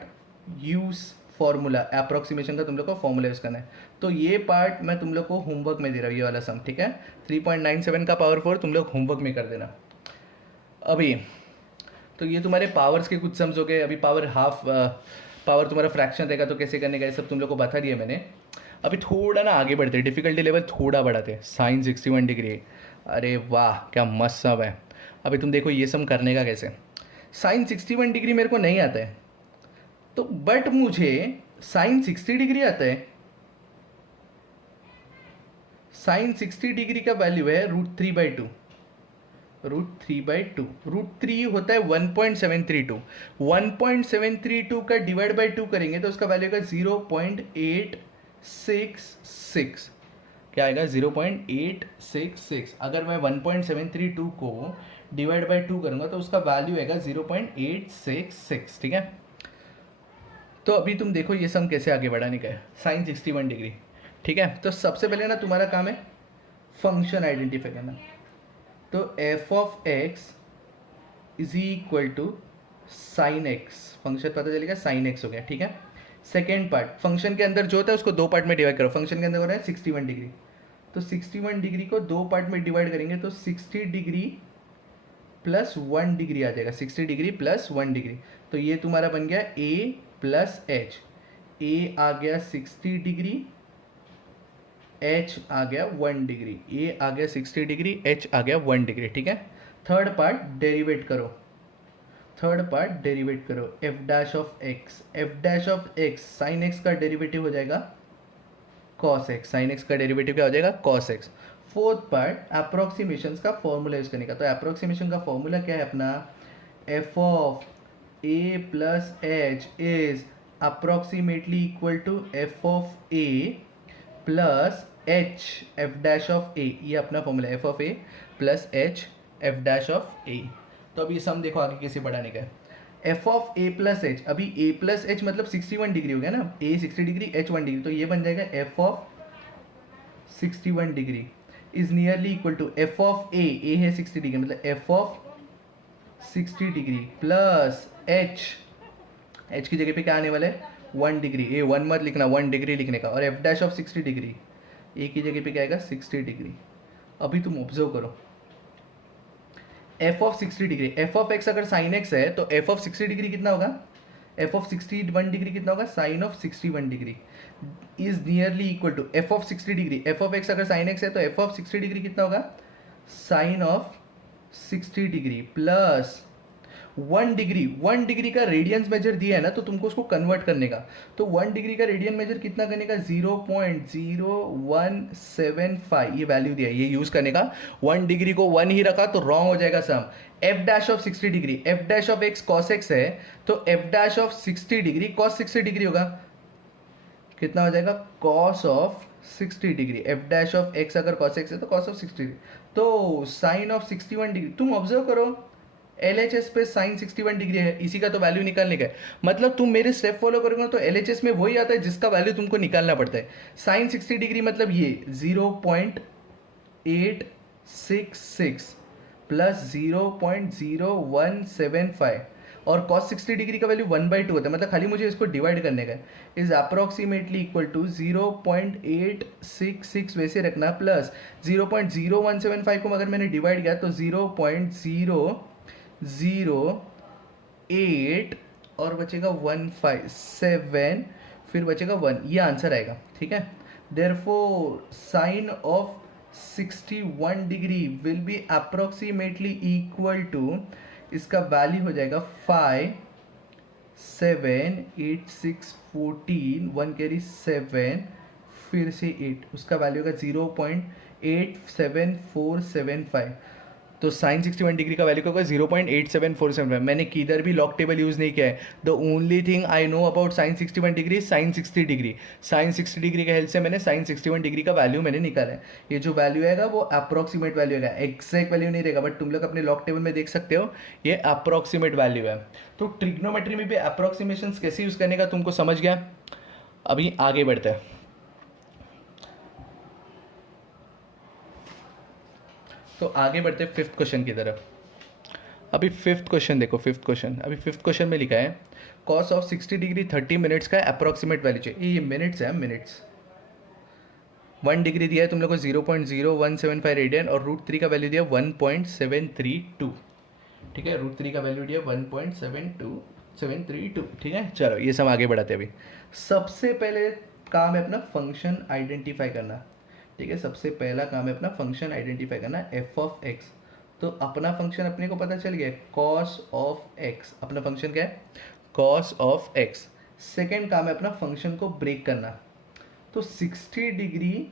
use formula, approximation का तुम लोग को फॉर्मूला यूज करना है। तो ये पार्ट मैं तुम लोग को होमवर्क में दे रहा हूँ, ये वाला सम, ठीक है। 3.97 का पावर 4 तुम लोग होमवर्क में कर देना। अभी तो ये तुम्हारे पावर्स के कुछ सम्स हो गए। अभी पावर हाफ, पावर तुम्हारा फ्रैक्शन रहेगा तो कैसे करने का, ये सब तुम लोग को बता दिया मैंने। अभी थोड़ा ना आगे बढ़ते, डिफिकल्टी लेवल थोड़ा बढ़ाते। साइन 61 डिग्री, अरे वाह क्या मस्त सम है। अभी तुम देखो ये सम करने का कैसे। साइन 61 डिग्री मेरे को नहीं आता है, तो बट मुझे साइन 60 डिग्री आता है। साइन 60 डिग्री का वैल्यू है √3/2। √3/2, √3 होता है 1.732। 1.732 का डिवाइड बाई 2 करेंगे तो उसका वैल्यू आएगा 0.866। क्या आएगा 0.866। अगर मैं 1.732 को डिवाइड बाई 2 करूंगा तो उसका वैल्यू आएगा 0.866, ठीक है। तो अभी तुम देखो ये सम कैसे आगे बढ़ाने का है, साइन 61 डिग्री, ठीक है। तो सबसे पहले ना तुम्हारा काम है फंक्शन आइडेंटिफाई करना। तो f(x) is equal to sine x, function पता चलेगा साइन x हो गया, ठीक है। सेकेंड पार्ट, फंक्शन के अंदर जो होता है उसको दो पार्ट में डिवाइड करो। फंक्शन के अंदर हो रहा है 61 डिग्री, तो 61 डिग्री को दो पार्ट में डिवाइड करेंगे तो 60 डिग्री प्लस 1 डिग्री आ जाएगा। 60 डिग्री प्लस 1 डिग्री, तो ये तुम्हारा बन गया a प्लस h। a आ गया 60 डिग्री, h आ गया 1 डिग्री। a आ गया 60 डिग्री, h आ गया 1 डिग्री, ठीक है। थर्ड पार्ट डेरिवेट करो, थर्ड पार्ट डेरिवेट करो, f'(x). f'(x) साइन x का डेरिवेटिव हो जाएगा cos x। साइन x का डेरिवेटिव क्या हो जाएगा cos x। Fourth part approximation का फॉर्मूला यूज करने का। तो अप्रोक्सीमेशन का फॉर्मूला क्या है अपना, f(a + h) is approximately equal to f(a + h f'(a). ये अपना फॉर्मूला है, f(a + h f'(a). तो अभी सम देखो आगे कैसे बढ़ाने का है। f(a + h), अभी a + h मतलब 61 डिग्री हो गया ना, a 60 डिग्री h 1 डिग्री, तो ये बन जाएगा f(61 degree) is nearly equal to f(a), a है 60 डिग्री मतलब f(60 डिग्री) प्लस h की जगह पे क्या आने वाला है 1 डिग्री। a 1 मत लिखना, 1 डिग्री लिखने का। और f'(60 डिग्री), a की जगह पे क्या आएगा 60 डिग्री। अभी तुम ऑब्जर्व करो, f(60 डिग्री), f(x) अगर sin x है तो f(60 डिग्री) कितना होगा, f(61 डिग्री) कितना होगा, sin 61 degree is nearly equal to f(60 degree). f(x) अगर sin x है तो f(60 डिग्री) कितना होगा, sin 60 degree plus 1 degree. 1 degree का रेडियंस मेजर दिया है ना, तो तुमको उसको कन्वर्ट करने का। तो 1 डिग्री का रेडियन मेजर कितना करने का, 0.0175 ये वैल्यू दिया है, ये यूज करने का। 1 डिग्री को 1 ही रखा तो रॉन्ग हो जाएगा सम। f'(60 degree), f'(x) cos x है तो f'(60 डिग्री) cos 60 डिग्री होगा। कितना हो जाएगा cos 60 डिग्री। f'(x) अगर cos x है तो cos 60 डिग्री, तो sin 61 डिग्री। तुम ऑब्जर्व करो LHS पे साइन 61 डिग्री है, इसी का तो वैल्यू निकालने का है। मतलब तुम मेरे स्टेप फॉलो करोगे तो LHS में वही आता है जिसका वैल्यू तुमको निकालना पड़ता है। साइन 60 डिग्री मतलब ये 0.866 प्लस 0.0175 और cos 60 डिग्री का वैल्यू 1/2 होता है, मतलब खाली मुझे इसको डिवाइड करने का है। इज अप्रोक्सीमेटली इक्वल टू 0.866 वैसे रखना प्लस 0.0175 को अगर मैंने डिवाइड किया तो 0.008 और बचेगा 157, फिर बचेगा 1, ये आंसर आएगा। ठीक है, therefore sine of 61 degree will be approximately equal to, इसका वैल्यू हो जाएगा 5 7 8 6 14 1 कैरी 7 फिर से 8, उसका वैल्यू होगा 0.87475। तो साइन 61 डिग्री का वैल्यू होगा 0.87475। मैंने किधर भी लॉग टेबल यूज़ नहीं किया है। The only thing I know about sine 61 degree sine 60 degree. Sine 60 degree का हेल्प से मैंने साइन 61 डिग्री का वैल्यू मैंने निकाला है। ये जो वैल्यू आएगा वो अप्रॉक्सीमेट वैल्यू आएगा, एग्जैक्ट वैल्यू नहीं रहेगा, बट तुम लोग अपने लॉग टेबल में देख सकते हो ये अप्रॉक्सीमेट वैल्यू है। तो ट्रिग्नोमेट्री में भी अप्रॉक्सीमेशन कैसे यूज़ करने का तुमको समझ गया। अभी आगे बढ़ते हैं। तो आगे बढ़ते हैं फिफ्थ क्वेश्चन की तरफ। अभी फिफ्थ क्वेश्चन देखो, फिफ्थ क्वेश्चन में लिखा है कॉस ऑफ 60 डिग्री 30 मिनट्स का अप्रॉक्सीमेट वैल्यू चाहिए। ये मिनट्स है, मिनट्स 1 डिग्री दिया है तुम लोग को 0.0175 रेडियन और √3 का वैल्यू दिया 1.732। ठीक है, √3 का वैल्यू दिया 1.732। ठीक है, चलो ये सब आगे बढ़ाते हैं। अभी सबसे पहले काम है अपना फंक्शन आइडेंटिफाई करना। ठीक है, सबसे पहला काम है अपना फंक्शन आइडेंटिफाई करना, एफ ऑफ एक्स। तो अपना फंक्शन अपने को पता चल गया, कॉस ऑफ एक्स। अपना फंक्शन क्या है, कॉस ऑफ एक्स। सेकेंड काम है अपना फंक्शन को ब्रेक करना। तो 60 डिग्री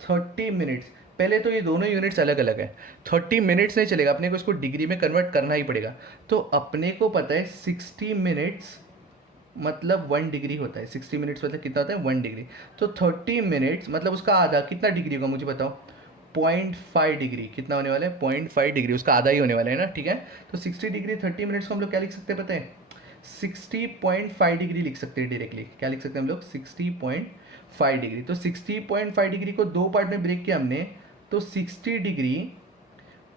30 मिनट्स, पहले तो ये दोनों यूनिट्स अलग अलग है, 30 मिनट्स नहीं चलेगा, अपने को इसको डिग्री में कन्वर्ट करना ही पड़ेगा। तो अपने को पता है 60 मिनट्स मतलब 1 डिग्री होता है। 60 मिनट्स मतलब कितना होता है, 1 डिग्री। तो 30 मिनट्स मतलब उसका आधा कितना डिग्री होगा मुझे बताओ, 0.5 डिग्री। कितना होने वाला है, 0.5 डिग्री, उसका आधा ही होने वाला है ना। ठीक है, तो 60 डिग्री 30 मिनट्स को हम लोग क्या लिख सकते हैं पता है, 60.5 डिग्री लिख सकते हैं डायरेक्टली। क्या लिख सकते हैं हम लोग, 60.5 डिग्री। तो 60.5 डिग्री को दो पार्ट में ब्रेक किया हमने, तो 60 डिग्री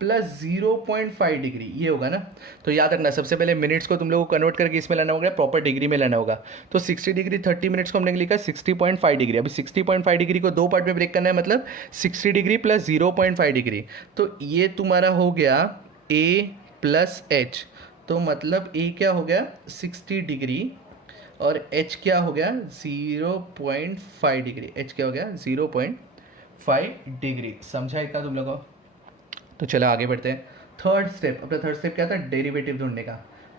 प्लस 0.5 डिग्री ये होगा ना। तो याद रखना, सबसे पहले मिनट्स को तुम लोगों को कन्वर्ट करके इसमें लाना होगा, प्रॉपर डिग्री में लाना होगा। तो 60 डिग्री 30 मिनट्स को हमने लिखा 60.5 डिग्री। अभी 60.5 डिग्री को दो पार्ट में ब्रेक करना है, मतलब 60 डिग्री प्लस 0.5 डिग्री। तो ये तुम्हारा हो गया a प्लस एच। तो मतलब a क्या हो गया 60 डिग्री और h क्या हो गया 0.5 डिग्री। h क्या हो गया 0.5 डिग्री। समझा इतना तुम लोगों को। तो चलो आगे बढ़ते हैं। थर्ड स्टेप, अपना थर्ड स्टेप क्या था, डेरिवेटिव ढूंढने का।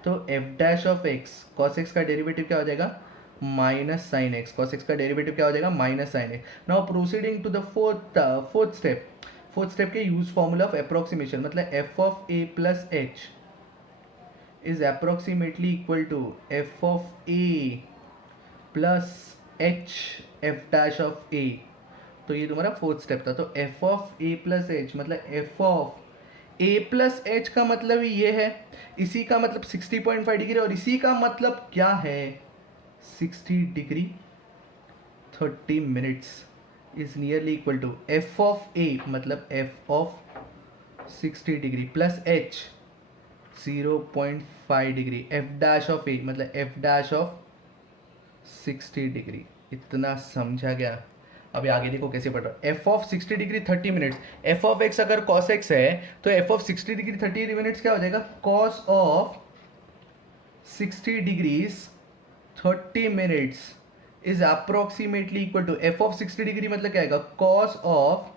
तो f dash of x, cos x का डेरिवेटिव क्या हो जाएगा, minus sine x. Cos x का डेरिवेटिव क्या हो जाएगा, minus sine x. Now proceeding to the fourth step. Fourth step के यूज फॉर्मूला ऑफ अप्रोक्सीमेशन, मतलब F of A plus H is approximately equal to F of A plus H F dash of A. तो ये तुम्हारा fourth step था। तो F of A plus H मतलब F of A plus H का मतलब ये है, इसी का मतलब 60.5 डिग्री, और इसी का मतलब क्या है 60 degree 30 minutes is nearly equal to F of A मतलब F of 60 degree plus H 0.5 degree, F dash of A मतलब एफ डैश ऑफ 60 डिग्री। इतना समझा गया। अभी आगे देखो कैसे पढ़ रहा है, F of 60 degree 30 minutes. F of x अगर कॉस एक्स है तो एफ ऑफ 60 डिग्री 30 मिनट्स क्या हो जाएगा, cos of 60 degrees 30 minutes is approximately equal to F of 60 degree मतलब क्या आएगा, cos of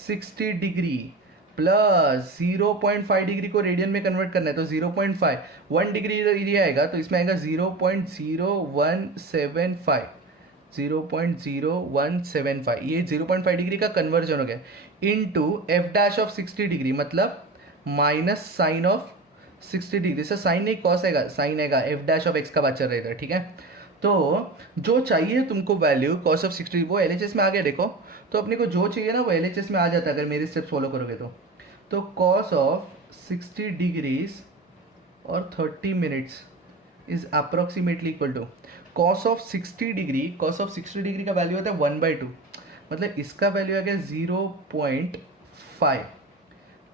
60 degree plus 0.5 degree को रेडियन में कन्वर्ट करना है तो 0.5, 1 डिग्री इधर आएगा तो इसमें आएगा 0.0175, 0.0175। ये 0.5 डिग्री का कन्वर्जन हो गया into F dash of 60 degree मतलब माइनस साइन ऑफ 60 डिग्री से साइन नहीं कॉस आएगा, साइन आएगा, एफ डैश ऑफ एक्स का बात चल रहा है। ठीक है, तो जो चाहिए तुमको वैल्यू कॉस ऑफ 60 वो एलएचएस में आ गया। देखो तो अपने को जो चाहिए ना वो एलएचएस में आ जाता है अगर मेरे स्टेप्स फॉलो करोगे तो कॉस ऑफ 60 डिग्रीज और 30 minutes is approximately equal to cos of 60 degree. Cos of 60 degree का वैल्यू होता है 1/2, मतलब इसका वैल्यू आ गया 0.5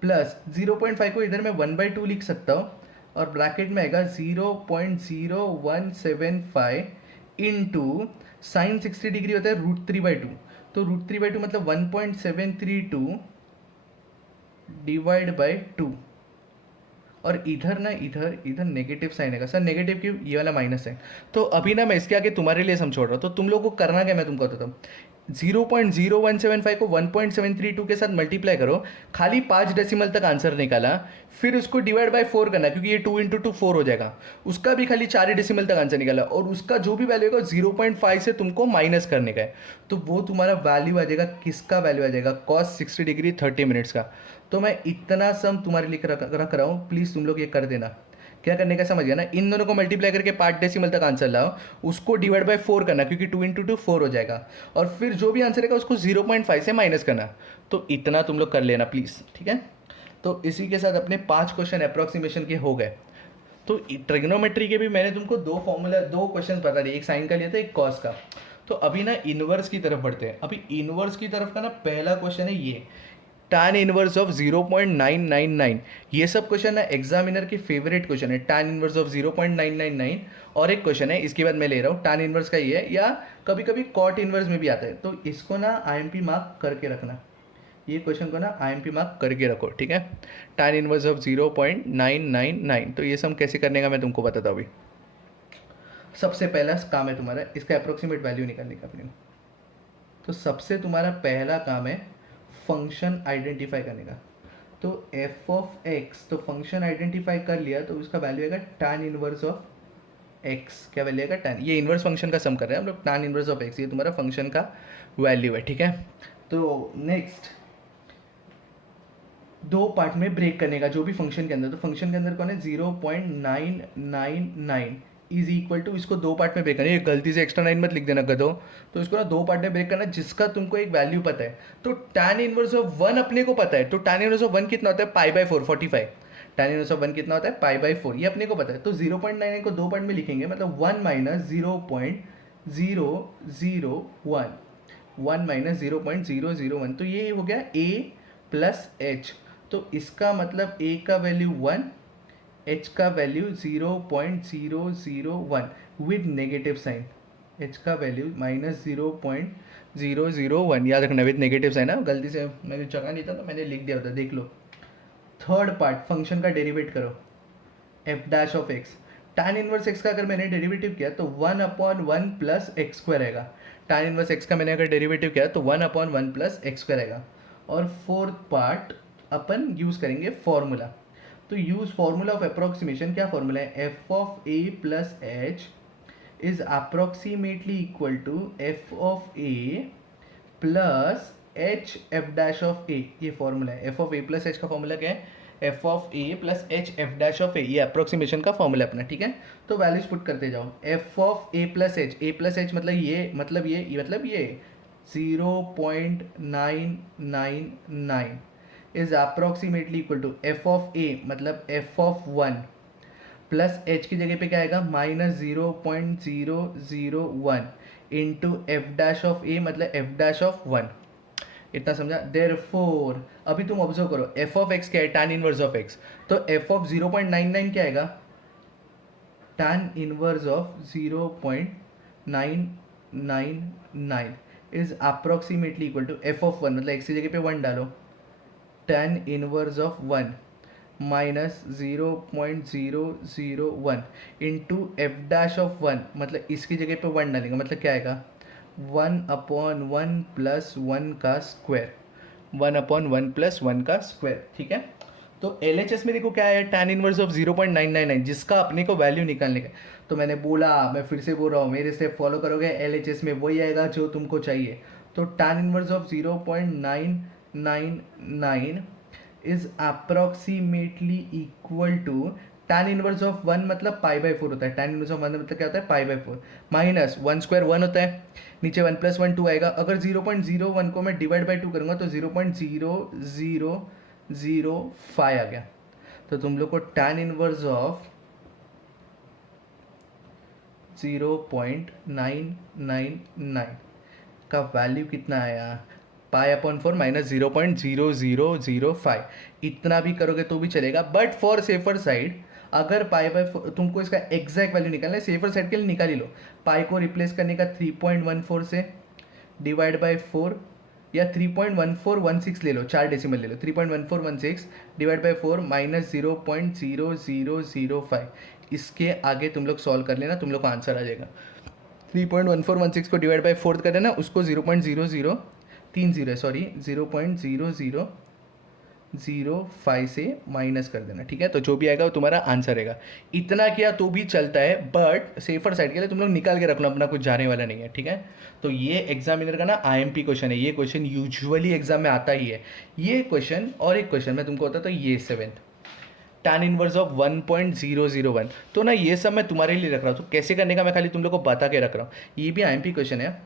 प्लस 0.5 को इधर मैं 1/2 लिख सकता हूँ और ब्रैकेट में आएगा 0.0175 इंटू साइन 60 डिग्री होता है √3/2, तो √3/2 मतलब 1.732 डिवाइड बाई 2, और इधर ना इधर इधर नेगेटिव साइन है सर, नेगेटिव क्यों, ये वाला माइनस है। तो अभी ना मैं इसके आगे तुम्हारे लिए सम छोड़ रहा हूँ, तो तुम लोग को करना क्या मैं तुमको बताता हूँ। 0.0175 को 1.732 के साथ मल्टीप्लाई करो, खाली 5 डेसिमल तक आंसर निकाला, फिर उसको डिवाइड बाय 4 करना क्योंकि ये 2 इंटू 2 4 हो जाएगा, उसका भी खाली 4 डेसिमल तक आंसर निकाला और उसका जो भी वैल्यू होगा 0.5 से तुमको माइनस करने का है, तो वो तुम्हारा वैल्यू आ जाएगा, किसका वैल्यू आ जाएगा, कॉस 60 डिग्री 30 मिनट्स का। तो मैं इतना सम तुम्हारे लिए रख रहा हूँ, प्लीज़ तुम लोग ये कर देना। क्या करने का समझ गया ना, इन दोनों को मल्टीप्लाई करके 5 डेसिमल तक आंसर लाओ, उसको डिवाइड बाय 4 करना क्योंकि 2 इंटू 2 4 हो जाएगा, और फिर जो भी आंसर रहेगा उसको 0.5 से माइनस करना। तो इतना तुम लोग कर लेना प्लीज़, ठीक है। तो इसी के साथ अपने 5 क्वेश्चन अप्रॉक्सीमेशन के हो गए। तो ट्रिग्नोमेट्री के भी मैंने तुमको 2 क्वेश्चन बता दिए, एक साइन का लिया था, एक कॉस का। तो अभी ना इनवर्स की तरफ बढ़ते हैं। अभी इनवर्स की तरफ का ना पहला क्वेश्चन है ये, tan इनवर्स ऑफ 0.999। ये सब क्वेश्चन ना एग्जामिनर के फेवरेट क्वेश्चन है, tan इनवर्स ऑफ 0.999। और एक क्वेश्चन है इसके बाद मैं ले रहा हूँ tan इनवर्स का, ये है, या कभी कभी कॉट इनवर्स में भी आता है, तो इसको ना IMP मार्क करके रखना, ये क्वेश्चन को ना IMP मार्क करके रखो, ठीक है। tan इनवर्स ऑफ 0.999, तो ये सब कैसे करने का मैं तुमको बताता हूँ अभी। सबसे पहला काम है तुम्हारा इसका अप्रोक्सीमेट वैल्यू निकालने का अपने को। तो सबसे तुम्हारा पहला काम है फंक्शन आइडेंटिफाई करने का। तो f ऑफ x, तो फंक्शन आइडेंटिफाई कर लिया तो उसका वैल्यू आएगा tan इनवर्स ऑफ x। क्या वैल्यू आएगा, tan, ये इनवर्स फंक्शन का सम कर रहे हैं हम लोग, tan इनवर्स ऑफ x, ये तुम्हारा फंक्शन का वैल्यू है, ठीक है। तो नेक्स्ट 2 पार्ट में ब्रेक करने का जो भी फंक्शन के अंदर, तो फंक्शन के अंदर कौन है 0.999 इज इक्वल टू, इसको 2 पार्ट में ब्रेक करना है, ये गलती से एक्स्ट्रा 9 मत लिख देना गधो। तो इसको ना 2 पार्ट में ब्रेक करना जिसका तुमको एक वैल्यू पता है। तो tan इनवर्स ऑफ 1 अपने को पता है, तो tan इनवर्स ऑफ 1 कितना होता है, π/4 45। tan इनवर्स ऑफ 1 कितना होता है, π/4, ये अपने को पता है। तो 0.99 को 2 पार्ट में लिखेंगे, मतलब 1 माइनस 0.001, 1 माइनस 0.001, तो ये हो गया a प्लस h। तो इसका मतलब a का वैल्यू 1, h का value 0.001 with negative sign, h का वैल्यू माइनस 0.001, याद रखना विद नेगेटिव साइन है, गलती से मैं जगह नहीं था तो मैंने लिख दिया होता, देख लो। थर्ड पार्ट फंक्शन का डेरिवेट करो, f dash of x, tan inverse x का अगर मैंने डेरिवेटिव किया तो 1/1 प्लस एक्स स्क्वायर आएगा। tan इनवर्स x का मैंने अगर डेरिवेटिव किया तो 1/1 प्लस एक्स स्क्वायर आएगा। और फोर्थ पार्ट अपन यूज़ करेंगे फॉर्मूला। तो यूज़ फॉर्मूला ऑफ अप्रोक्सीमेशन, क्या फॉर्मूला है, f of a plus h is approximately equal to f of a plus h f dash of a, ये फॉर्मूला है। f of a plus h का formula क्या है, f of a plus h f dash of a, ये approximation का formula अपना, ठीक है। तो वैल्यूज पुट करते जाओ, f of a plus h मतलब ये 0.999 is approximately equal to f of a मतलब f ऑफ 1 प्लस h की जगह पे क्या आएगा, minus 0.001 into F dash of a मतलब f डैश ऑफ 1। इतना समझा। देयरफॉर अभी तुम ऑब्जर्व करो, f ऑफ x क्या है, tan इनवर्स ऑफ x, तो f ऑफ 0.99 क्या आएगा, tan inverse of 0.999 is approximately equal to f of 1 मतलब x की जगह पे 1 डालो, tan inverse of 1 minus 0.001 into F dash of 1 मतलब इसकी जगह पे 1 डालेंगे, मतलब क्या आएगा 1/1 प्लस 1 का स्क्वायर, 1/1 प्लस 1 का स्क्वायर, ठीक है। तो LHS में देखो क्या है, tan इनवर्स ऑफ 0.999 जिसका अपने को वैल्यू निकालने का। तो मैंने बोला, मैं फिर से बोल रहा हूँ, मेरे स्टेप फॉलो करोगे LHS में वही आएगा जो तुमको चाहिए। तो tan inverse of 0.999 is approximately equal to tan inverse of 1 मतलब π/4 होता है, tan इनवर्स ऑफ 1 मतलब क्या होता है, π/4 माइनस 1 स्क्वायर 1 होता है, नीचे 1 प्लस 1 2 आएगा। अगर 0.01 को मैं डिवाइड बाई 2 करूँगा तो 0.0005 आ गया। तो तुम लोग को tan इनवर्स ऑफ 0.999 का वैल्यू कितना आया, पाई अपॉन 4 माइनस 0.0005। इतना भी करोगे तो भी चलेगा, बट फॉर सेफर साइड अगर पाई बाय तुमको इसका एग्जैक्ट वैल्यू निकालना है, सेफर साइड के लिए निकाल ही लो। पाई को रिप्लेस करने का 3.14 से डिवाइड बाय 4 या 3.1416 ले लो, 4 डेसिमल ले लो, 3.1416 डिवाइड बाय 4 माइनस 0.0005। इसके आगे तुम लोग सॉल्व कर लेना, तुम लोग को आंसर आ जाएगा। 3.1416 को डिवाइड बाय 4 कर देना, उसको 0.0030 सॉरी 0.0005 से माइनस कर देना, ठीक है। तो जो भी आएगा वो तुम्हारा आंसर रहेगा। इतना किया तो भी चलता है, बट सेफर साइड के लिए तुम लोग निकाल के रख लो, अपना कुछ जाने वाला नहीं है, ठीक है। तो ये एग्जामिनर का ना IMP क्वेश्चन है, ये क्वेश्चन यूजुअली एग्जाम में आता ही है ये क्वेश्चन। और एक क्वेश्चन मैं तुमको बताता हूँ, ये 7th tan इनवर्स ऑफ 1.001। तो ना ये सब मैं तुम्हारे लिए रख रहा हूँ, तो कैसे करने का मैं खाली तुम लोग को बता के रख रहा हूँ। ये भी IMP क्वेश्चन है,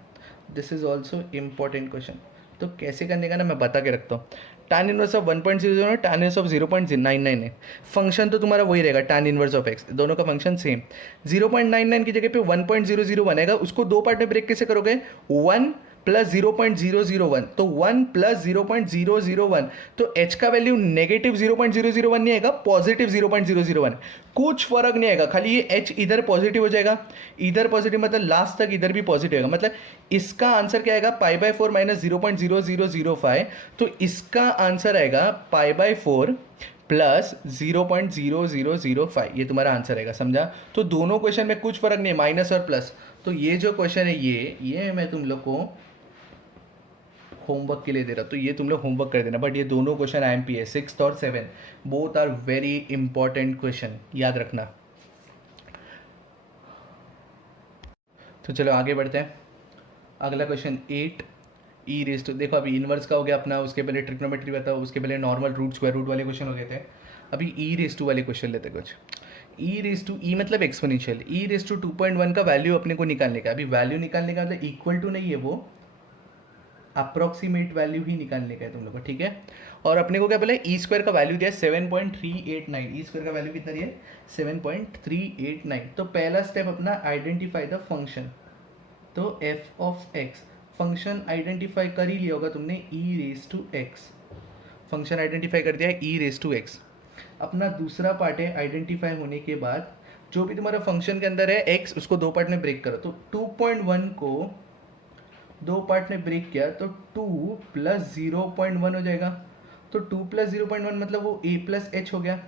this is also important question. तो कैसे करने का ना मैं बता के रखता हूँ। tan inverse of 1.00 tan inverse of 0.99 है। फंक्शन तो तुम्हारा वही रहेगा, tan इनवर्स ऑफ x, दोनों का फंक्शन सेम। 0.99 की जगह पे 1.00 बनेगा, उसको दो पार्ट में ब्रेक कैसे करोगे, 1 प्लस 0.001, तो 1 प्लस 0.001, तो h का वैल्यू नेगेटिव 0.001 नहीं आएगा, पॉजिटिव 0.001। कुछ फर्क नहीं आएगा, खाली ये h इधर पॉजिटिव हो जाएगा, इधर पॉजिटिव मतलब लास्ट तक इधर भी पॉजिटिव होगा। मतलब इसका आंसर क्या आएगा, पाई बाय 4 माइनस 0.0005। तो इसका आंसर आएगा पाई बाय 4 प्लस 0.0005, ये तुम्हारा आंसर आएगा, समझा। तो दोनों क्वेश्चन में कुछ फर्क नहीं है, माइनस और प्लस। तो ये जो क्वेश्चन है ये मैं तुम लोग को होमवर्क के लिए दे रहा, तो ये तुम लोग होमवर्क कर देना। बट ये दोनों क्वेश्चन IMP है, 6th और 7th, both are very important question, याद रखना। तो चलो आगे बढ़ते हैं। अगला क्वेश्चन 8 ई रेस टू, देखो अभी इनवर्स का हो गया अपना, उसके पहले ट्रिग्नोमेट्री बताओ, उसके पहले नॉर्मल रूट स्क्वायर रूट वाले क्वेश्चन हो गए थे। अभी ई रेस टू वाले क्वेश्चन लेते कुछ। ई रेस टू, ई मतलब एक्सपोनेंशियल, ई रेस टू 2.1 का वैल्यू अपने को निकालने का। अभी वैल्यू निकालने का मतलब इक्वल टू नहीं है, वो अप्रोक्सीमेट वैल्यू ही निकालने का है तुम लोग को, ठीक है। और अपने को क्या बोला, ई स्क्वायर का वैल्यू दिया 7.389, ई स्क्वायर का वैल्यू कितना दिया है 7.389। तो पहला स्टेप अपना आइडेंटिफाई द फंक्शन, तो F of X function identify कर ही लिया होगा तुमने, E raise to X function identify कर दिया है, ई रेस टू एक्स। अपना दूसरा पार्ट है आइडेंटिफाई होने के बाद जो भी तुम्हारा फंक्शन के अंदर है एक्स, उसको दो पार्ट में ब्रेक करो। तो 2.1 को दो पार्ट में ब्रेक किया तो 2 प्लस 0.1 हो जाएगा। तो 2 प्लस 0.1 मतलब वो a प्लस एच हो गया।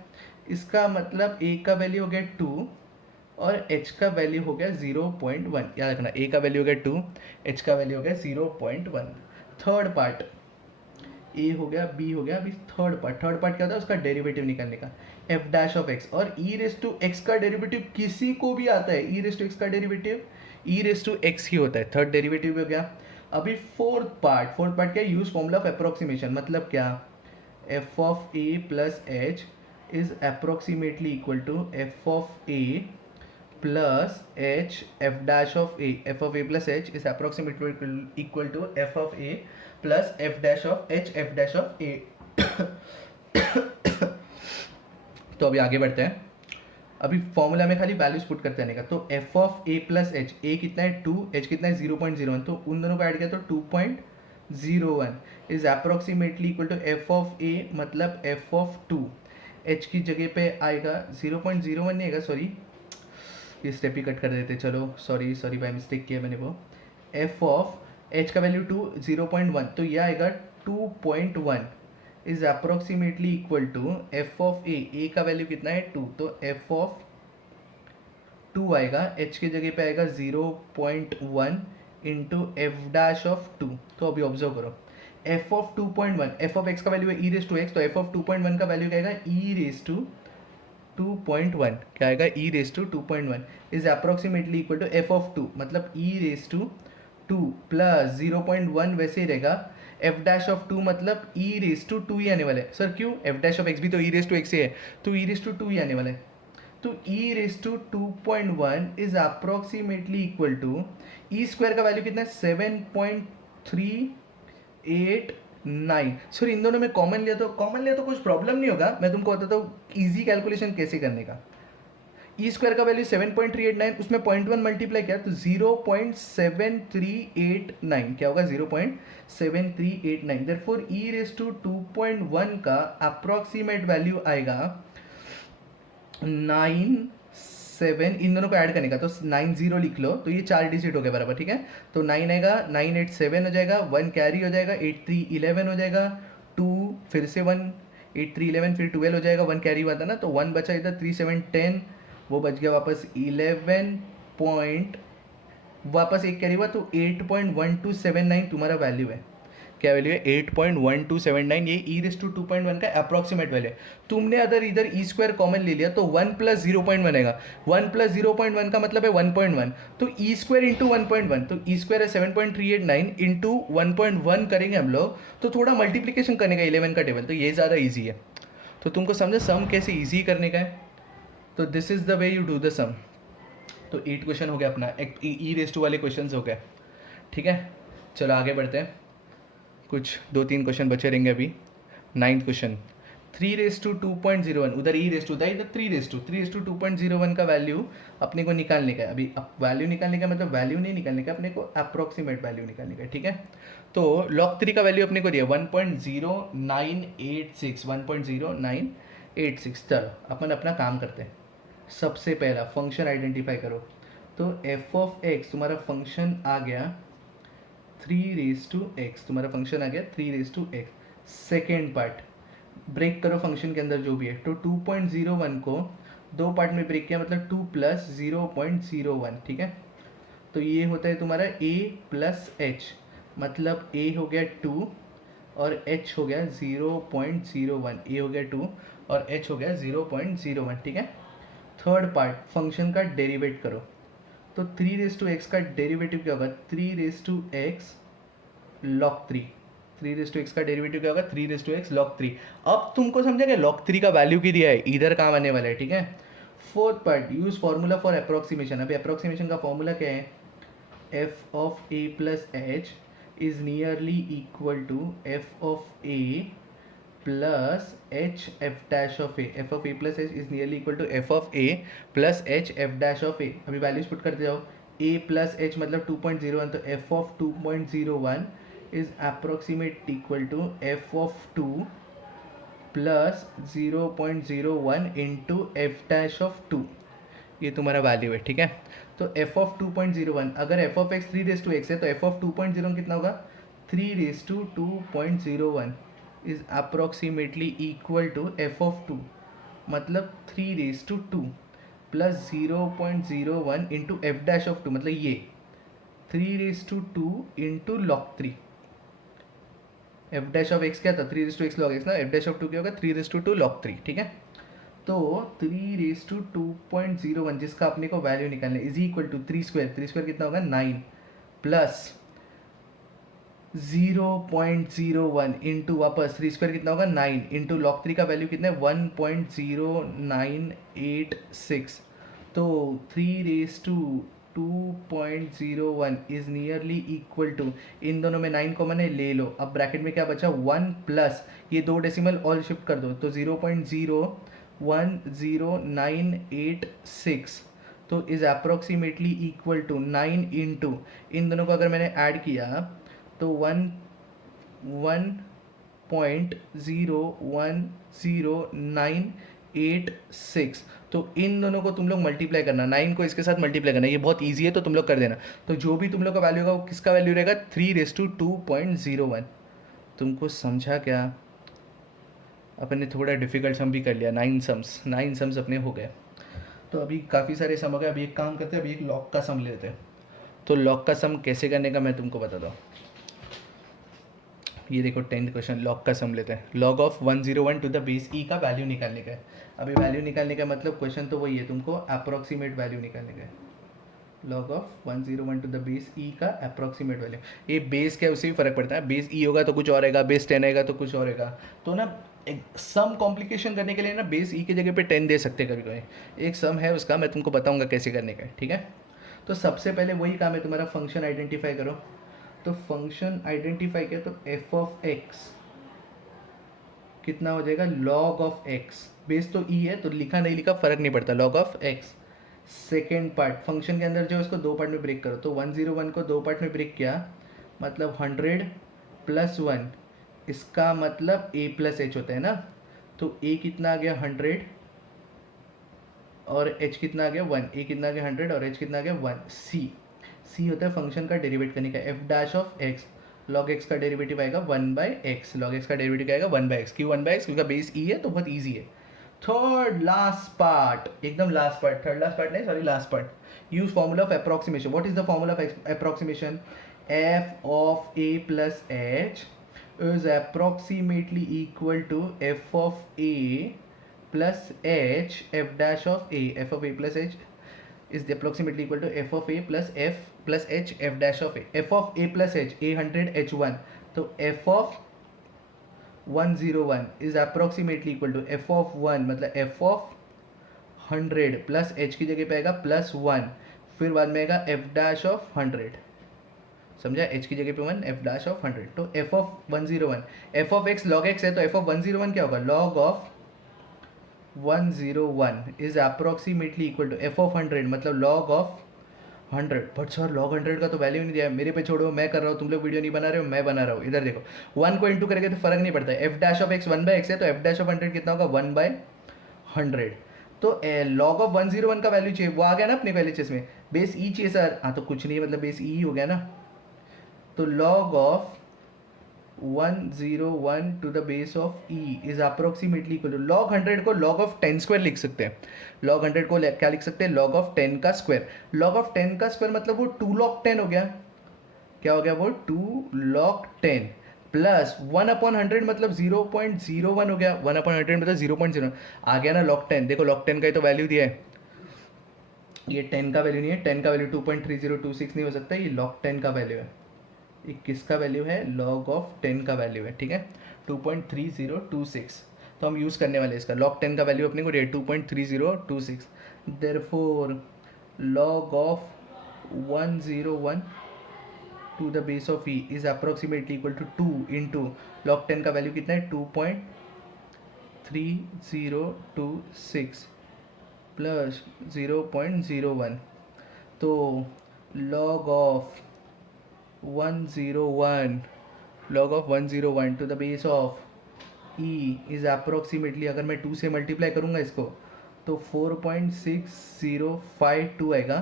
इसका मतलब a का वैल्यू हो गया 2 और h का वैल्यू हो गया 0.1। याद रखना, a का वैल्यू हो गया 2, h का वैल्यू हो गया 0.1। थर्ड पार्ट a हो गया, b हो गया। अभी थर्ड पार्ट क्या होता है, उसका डेरिवेटिव निकालने का, f डैश ऑफ x। और e रेस टू x का डेरिवेटिव किसी को भी आता है, e रेस टू x का derivative e raise to x ही होता है, थर्ड डेरिवेटिव हो गया। अभी फोर्थ पार्ट क्या, यूज फॉर्मूला ऑफ अप्रोक्सीमेशन, मतलब क्या, f of a plus H is approximately equal to f of a plus h f dash of a, f of a plus H is approximately equal to f of a plus f dash of h, f dash of a। तो अभी आगे बढ़ते हैं। अभी formula में खाली values put करते रहने का। तो f of a plus H, a कितना है 2, h कितना है 0.01, तो उन दोनों को ऐड किया तो 2.01 is approximately equal to f of a मतलब f ऑफ 2, h की जगह पे आएगा 0.01 नहीं आएगा, सॉरी ये स्टेप ही कट कर देते, चलो सॉरी बाय मिस्टेक किया मैंने वो। f ऑफ h का वैल्यू 2, 0.1, तो ये आएगा 2.1 is approximately equal to F of A का वैल्यू कितना है 2, तो एफ ऑफ 2 आएगा, h की जगह पे आएगा 0.1 इंटू एफ डैश ऑफ 2। तो अभी ऑब्जर्व करो, F of 2.1, F of x का वैल्यू है ई रेस टू एक्स, तो एफ ऑफ 2.1 का वैल्यू क्या आएगा, ई रेस टू 2.1, क्या आएगा E raise to 2.1 is approximately equal to F of 2 मतलब ई रेस टू 2 प्लस 0.1 वैसे ही रहेगा, एफ डैश ऑफ 2 मतलब ई रेस टू 2 ही आने वाला है। सर क्यों, एफ डैश ऑफ एक्स भी तो ई रेस टू एक्स ही है, तो ई रेस टू 2 ही आने वाला है। तो E raise to 2.1 is approximately equal to, E square का वैल्यू कितना है 7.389। सर इन दोनों में कॉमन लिया तो कुछ प्रॉब्लम नहीं होगा, मैं तुमको बताता हूँ ईजी कैलकुलेशन कैसे करने का। ई स्क्वायर का वैल्यू 7.389, उसमें 0.1 मल्टीप्लाई किया तो 0.7389, क्या होगा 0.7389। देयरफॉर ई रेस टू 2.1 का अप्रॉक्सीमेट वैल्यू आएगा 97, इन दोनों को ऐड करने का तो 90 लिख लो, तो ये 4 डिजिट हो गया बराबर, ठीक है। तो 9 आएगा, 987 हो जाएगा, 1 कैरी हो जाएगा, 8311 हो जाएगा, 2 फिर से 1, 8311 फिर 12 हो जाएगा, 1 कैरी हुआ था ना, तो 1 बचा इधर, 3710 वो बच गया वापस 11 पॉइंट, वापस एक कैरी हुआ तो 8.1279 तुम्हारा वैल्यू है। क्या वैल्यू है? 8.1279। ये ई रेस टू 2.1 का अप्रॉक्सीमेट वैल्यू है। तुमने अगर इधर ई स्क्वायर कॉमन ले लिया तो 1 प्लस 0.1 आएगा। 1 प्लस 0.1 का मतलब है 1.1, तो ई स्क्वायर इंटू 1.1, तो ई स्क्वायर है 7.389 इंटू 1.1 करेंगे हम लोग, तो थोड़ा मल्टीप्लीकेशन करने का 11 का टेबल, तो ये ज़्यादा ईजी है। तो तुमको समझे सम कैसे ईजी करने का है, तो this is the way you do the sum. तो 8 क्वेश्चन हो गया अपना, एक ई रेस टू वाले क्वेश्चन हो गए, ठीक है। चलो आगे बढ़ते हैं, कुछ 2-3 क्वेश्चन बचे रहेंगे अभी। 9th क्वेश्चन, 3 रेस टू 2.01, उधर ई रेस टू था, इधर 3 रेस टू 2.01 का वैल्यू अपने को निकालने का है। अभी वैल्यू निकालने का मतलब वैल्यू नहीं निकालने का, अपने को अप्रॉक्सीमेट वैल्यू निकालने का है, ठीक है। तो log 3 का वैल्यू अपने को दिया 1.0986, 1.0986। चलो अपन अपना काम करते हैं। सबसे पहला फंक्शन आइडेंटिफाई करो, तो एफ ऑफ एक्स तुम्हारा फंक्शन आ गया 3 तुम्हारा फंक्शन आ गया 3 सेकेंड पार्ट ब्रेक करो फंक्शन के अंदर जो भी है, तो 2.01 को 2 पार्ट में ब्रेक किया, मतलब 2 प्लस 0.01, ठीक है। तो ये होता है तुम्हारा a प्लस एच, मतलब a हो गया 2 और h हो गया 0.01, a हो गया 2 और h हो गया 0.01, ठीक है। थर्ड पार्ट फंक्शन का डेरिवेट करो, तो 3x का डेरिवेटिव क्या होगा? 3x log 3, 3x का डेरिवेटिव क्या होगा? 3x log 3। अब तुमको समझा क्या log 3 का वैल्यू की दिया है, इधर काम आने वाला है, ठीक है। Fourth part, use formula for approximation. अभी अप्रोक्सीमेशन का फॉर्मूला क्या है? F of A plus H is nearly equal to F of A plus H F dash of A. F of A plus H is nearly equal to F of A plus H F dash of A. अभी values put करते जाओ, ए plus H मतलब 2.01, तो F of 2.01 is approximate equal to F of 2 plus 0.01 into F dash of 2। ये तुम्हारा value है, ठीक है। तो एफ ऑफ 2.01, अगर एफ ऑफ एक्स 3 है तो एफ ऑफ 2.0 कितना होगा? 3 2.01 is approximately equal to F of 2, मतलब 3 plus 0.01 into F dash of 2, मतलब ये 3 into log 3। F dash of x क्या था? 3 लॉग एक्स ना, एफ डैश ऑफ 2 क्या होगा? 3 लॉग 3, ठीक है। तो 3 जिसका अपने को वैल्यू निकालना है इज इक्वल टू 3 स्क्वायर कितना होगा? 9 प्लस 0.01 इंटू वापस 3 स्क्वायर कितना होगा? 9 इंटू लॉग 3 का वैल्यू कितना है? 1.0986। तो 3 2.01 इज नियरली इक्वल टू, इन दोनों में 9 कॉमन है, ले लो। अब ब्रैकेट में क्या बचा? 1 प्लस ये 2 डेसिमल ऑल शिफ्ट कर दो, तो 0.01096, तो is approximately equal to 9 into, इन दोनों को अगर मैंने ऐड किया तो 1.010986। तो इन दोनों को तुम लोग मल्टीप्लाई करना, 9 को इसके साथ मल्टीप्लाई करना, ये बहुत इजी है, तो तुम लोग कर देना। तो जो भी तुम लोग का वैल्यू होगा वो किसका वैल्यू रहेगा? 3 2.01। तुमको समझा क्या? अपन ने थोड़ा डिफिकल्ट सम भी कर लिया, 9 सम्स अपने हो गए। तो अभी काफ़ी सारे सम हो गए। अभी एक काम करते हैं, अभी एक लॉग का सम लेते हैं। तो लॉग का सम कैसे करने का मैं तुमको बताता हूँ। ये देखो 10th क्वेश्चन, लॉग का सम लेते हैं। Log of 101 to the base E का वैल्यू निकालने का है। अभी वैल्यू निकालने का मतलब क्वेश्चन तो वही है, तुमको अप्रोक्सीमेट वैल्यू निकालने का है। Log of 101 to the base E का अप्रोक्सीमेट वैल्यू। ये बेस क्या है उससे भी फर्क पड़ता है, बेस ई होगा तो कुछ और आएगा, बेस 10 आएगा तो कुछ और आएगा। तो ना एक सम कॉम्प्लिकेशन करने के लिए ना बेस ई की जगह पे 10 दे सकते हैं कभी कभी। एक सम है उसका, मैं तुमको बताऊंगा कैसे करने का है, ठीक है। तो सबसे पहले वही काम है तुम्हारा, फंक्शन आइडेंटिफाई करो। तो फंक्शन आइडेंटिफाई किया तो एफ ऑफ एक्स कितना हो जाएगा? Log of x. बेस तो ई है तो लिखा नहीं लिखा फर्क नहीं पड़ता, log of x second part function के अंदर जो इसको दो पार्ट में ब्रेक करो, तो 101 को दो पार्ट में ब्रेक किया, मतलब 100 प्लस 1, इसका मतलब a प्लस एच होता है ना। तो a कितना आ गया 100 और h कितना आ गया 1, a कितना आ गया 100 और h कितना आ गया 1। c होता है फंक्शन का डेरिवेट करने का, f dash of x, log x का डेरिवेटिव आएगा 1/x, log x का डेरिवेटिव आएगा 1/x, क्यों 1/x, क्योंकि बेस e है तो बहुत ईजी है। थर्ड लास्ट पार्ट, एकदम last part, third last part नहीं sorry last part, use formula of approximation. What is the formula of approximation? f of a plus h is approximately equal to f of a plus h, f dash of a, f of a plus h is the approximately equal to f of a plus f plus h, f dash of a, f of a plus h, a 100 h1, तो f of 101 is approximately equal to f of 1, मतलब f of 100 plus h की जगह पे आएगा plus 1, फिर बाद में आएगा f dash of 100, समझा, h की जगह पे 1, f dash of 100, तो f of 101, f of x log x है तो f of 101 क्या होगा, log of 101 is approximately equal to f of 100, मतलब log of 100। But sir log 100 का तो वैल्यू नहीं दिया है, मेरे पे छोड़ो, मैं कर रहा हूँ, तुम लोग वीडियो नहीं बना रहे हो, मैं बना रहा हूँ। इधर देखो 1 को इंटू करेंगे तो फर्क नहीं पड़ता है, f dash of x 1/x है तो f डैश ऑफ 100 कितना होगा 1/100। तो log ऑफ 101 का वैल्यू चाहिए, वो आ गया ना अपने पहले चीज में, बेस ई चाहिए सर, हाँ तो कुछ नहीं मतलब बेस ई हो गया ना। तो log of 101 to the base of e is approximately equal to, log 100 को log ऑफ 10 स्क्वायर लिख सकते हैं, log 100 को क्या लिख सकते हैं, log ऑफ 10 का स्क्वायर, log ऑफ 10 का स्क्वायर मतलब वो 2 log 10 हो गया, क्या हो गया वो 2 log 10 प्लस 1/100 मतलब 0.01 हो गया, 1/100 मतलब 0.0 आ गया ना log 10। देखो log 10 का ही तो वैल्यू दिया है, ये 10 का वैल्यू नहीं है, 10 का वैल्यू 2.3026 नहीं हो सकता, ये log 10 का वैल्यू है, ये किसका वैल्यू है, log ऑफ 10 का वैल्यू है, ठीक है 2.3026। तो हम यूज़ करने वाले इसका, log 10 का वैल्यू अपने को 2.3026, therefore log of 101 to the base of e is approximately equal to 2 into log 10 का वैल्यू कितना है 2.3026 प्लस 0.01, तो log of 101 to the base of e is approximately, अगर मैं 2 से मल्टीप्लाई करूंगा इसको तो 4.6052 आएगा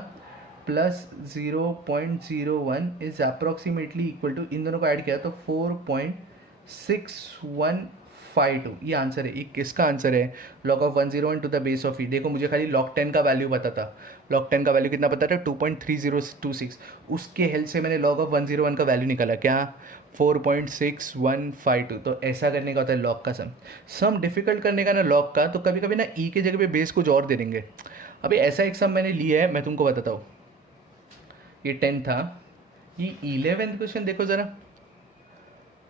plus 0.01 is approximately equal to, इन दोनों को ऐड किया तो 4.6152, ये आंसर है, ये किसका आंसर है, log of 101 to the base of e। देखो मुझे खाली log 10 का वैल्यू पता था, log 10 का वैल्यू कितना पता था 2.3026, उसके हेल्प से मैंने log ऑफ 101 का वैल्यू निकाला, क्या 4.6152। तो ऐसा करने का होता है log का सम डिफिकल्ट करने का ना log का, तो कभी कभी ना e के जगह पे बेस कुछ और दे देंगे। अभी ऐसा एक सम मैंने लिया है, मैं तुमको बताता हूँ, ये 10 था, ये 11th क्वेश्चन देखो जरा,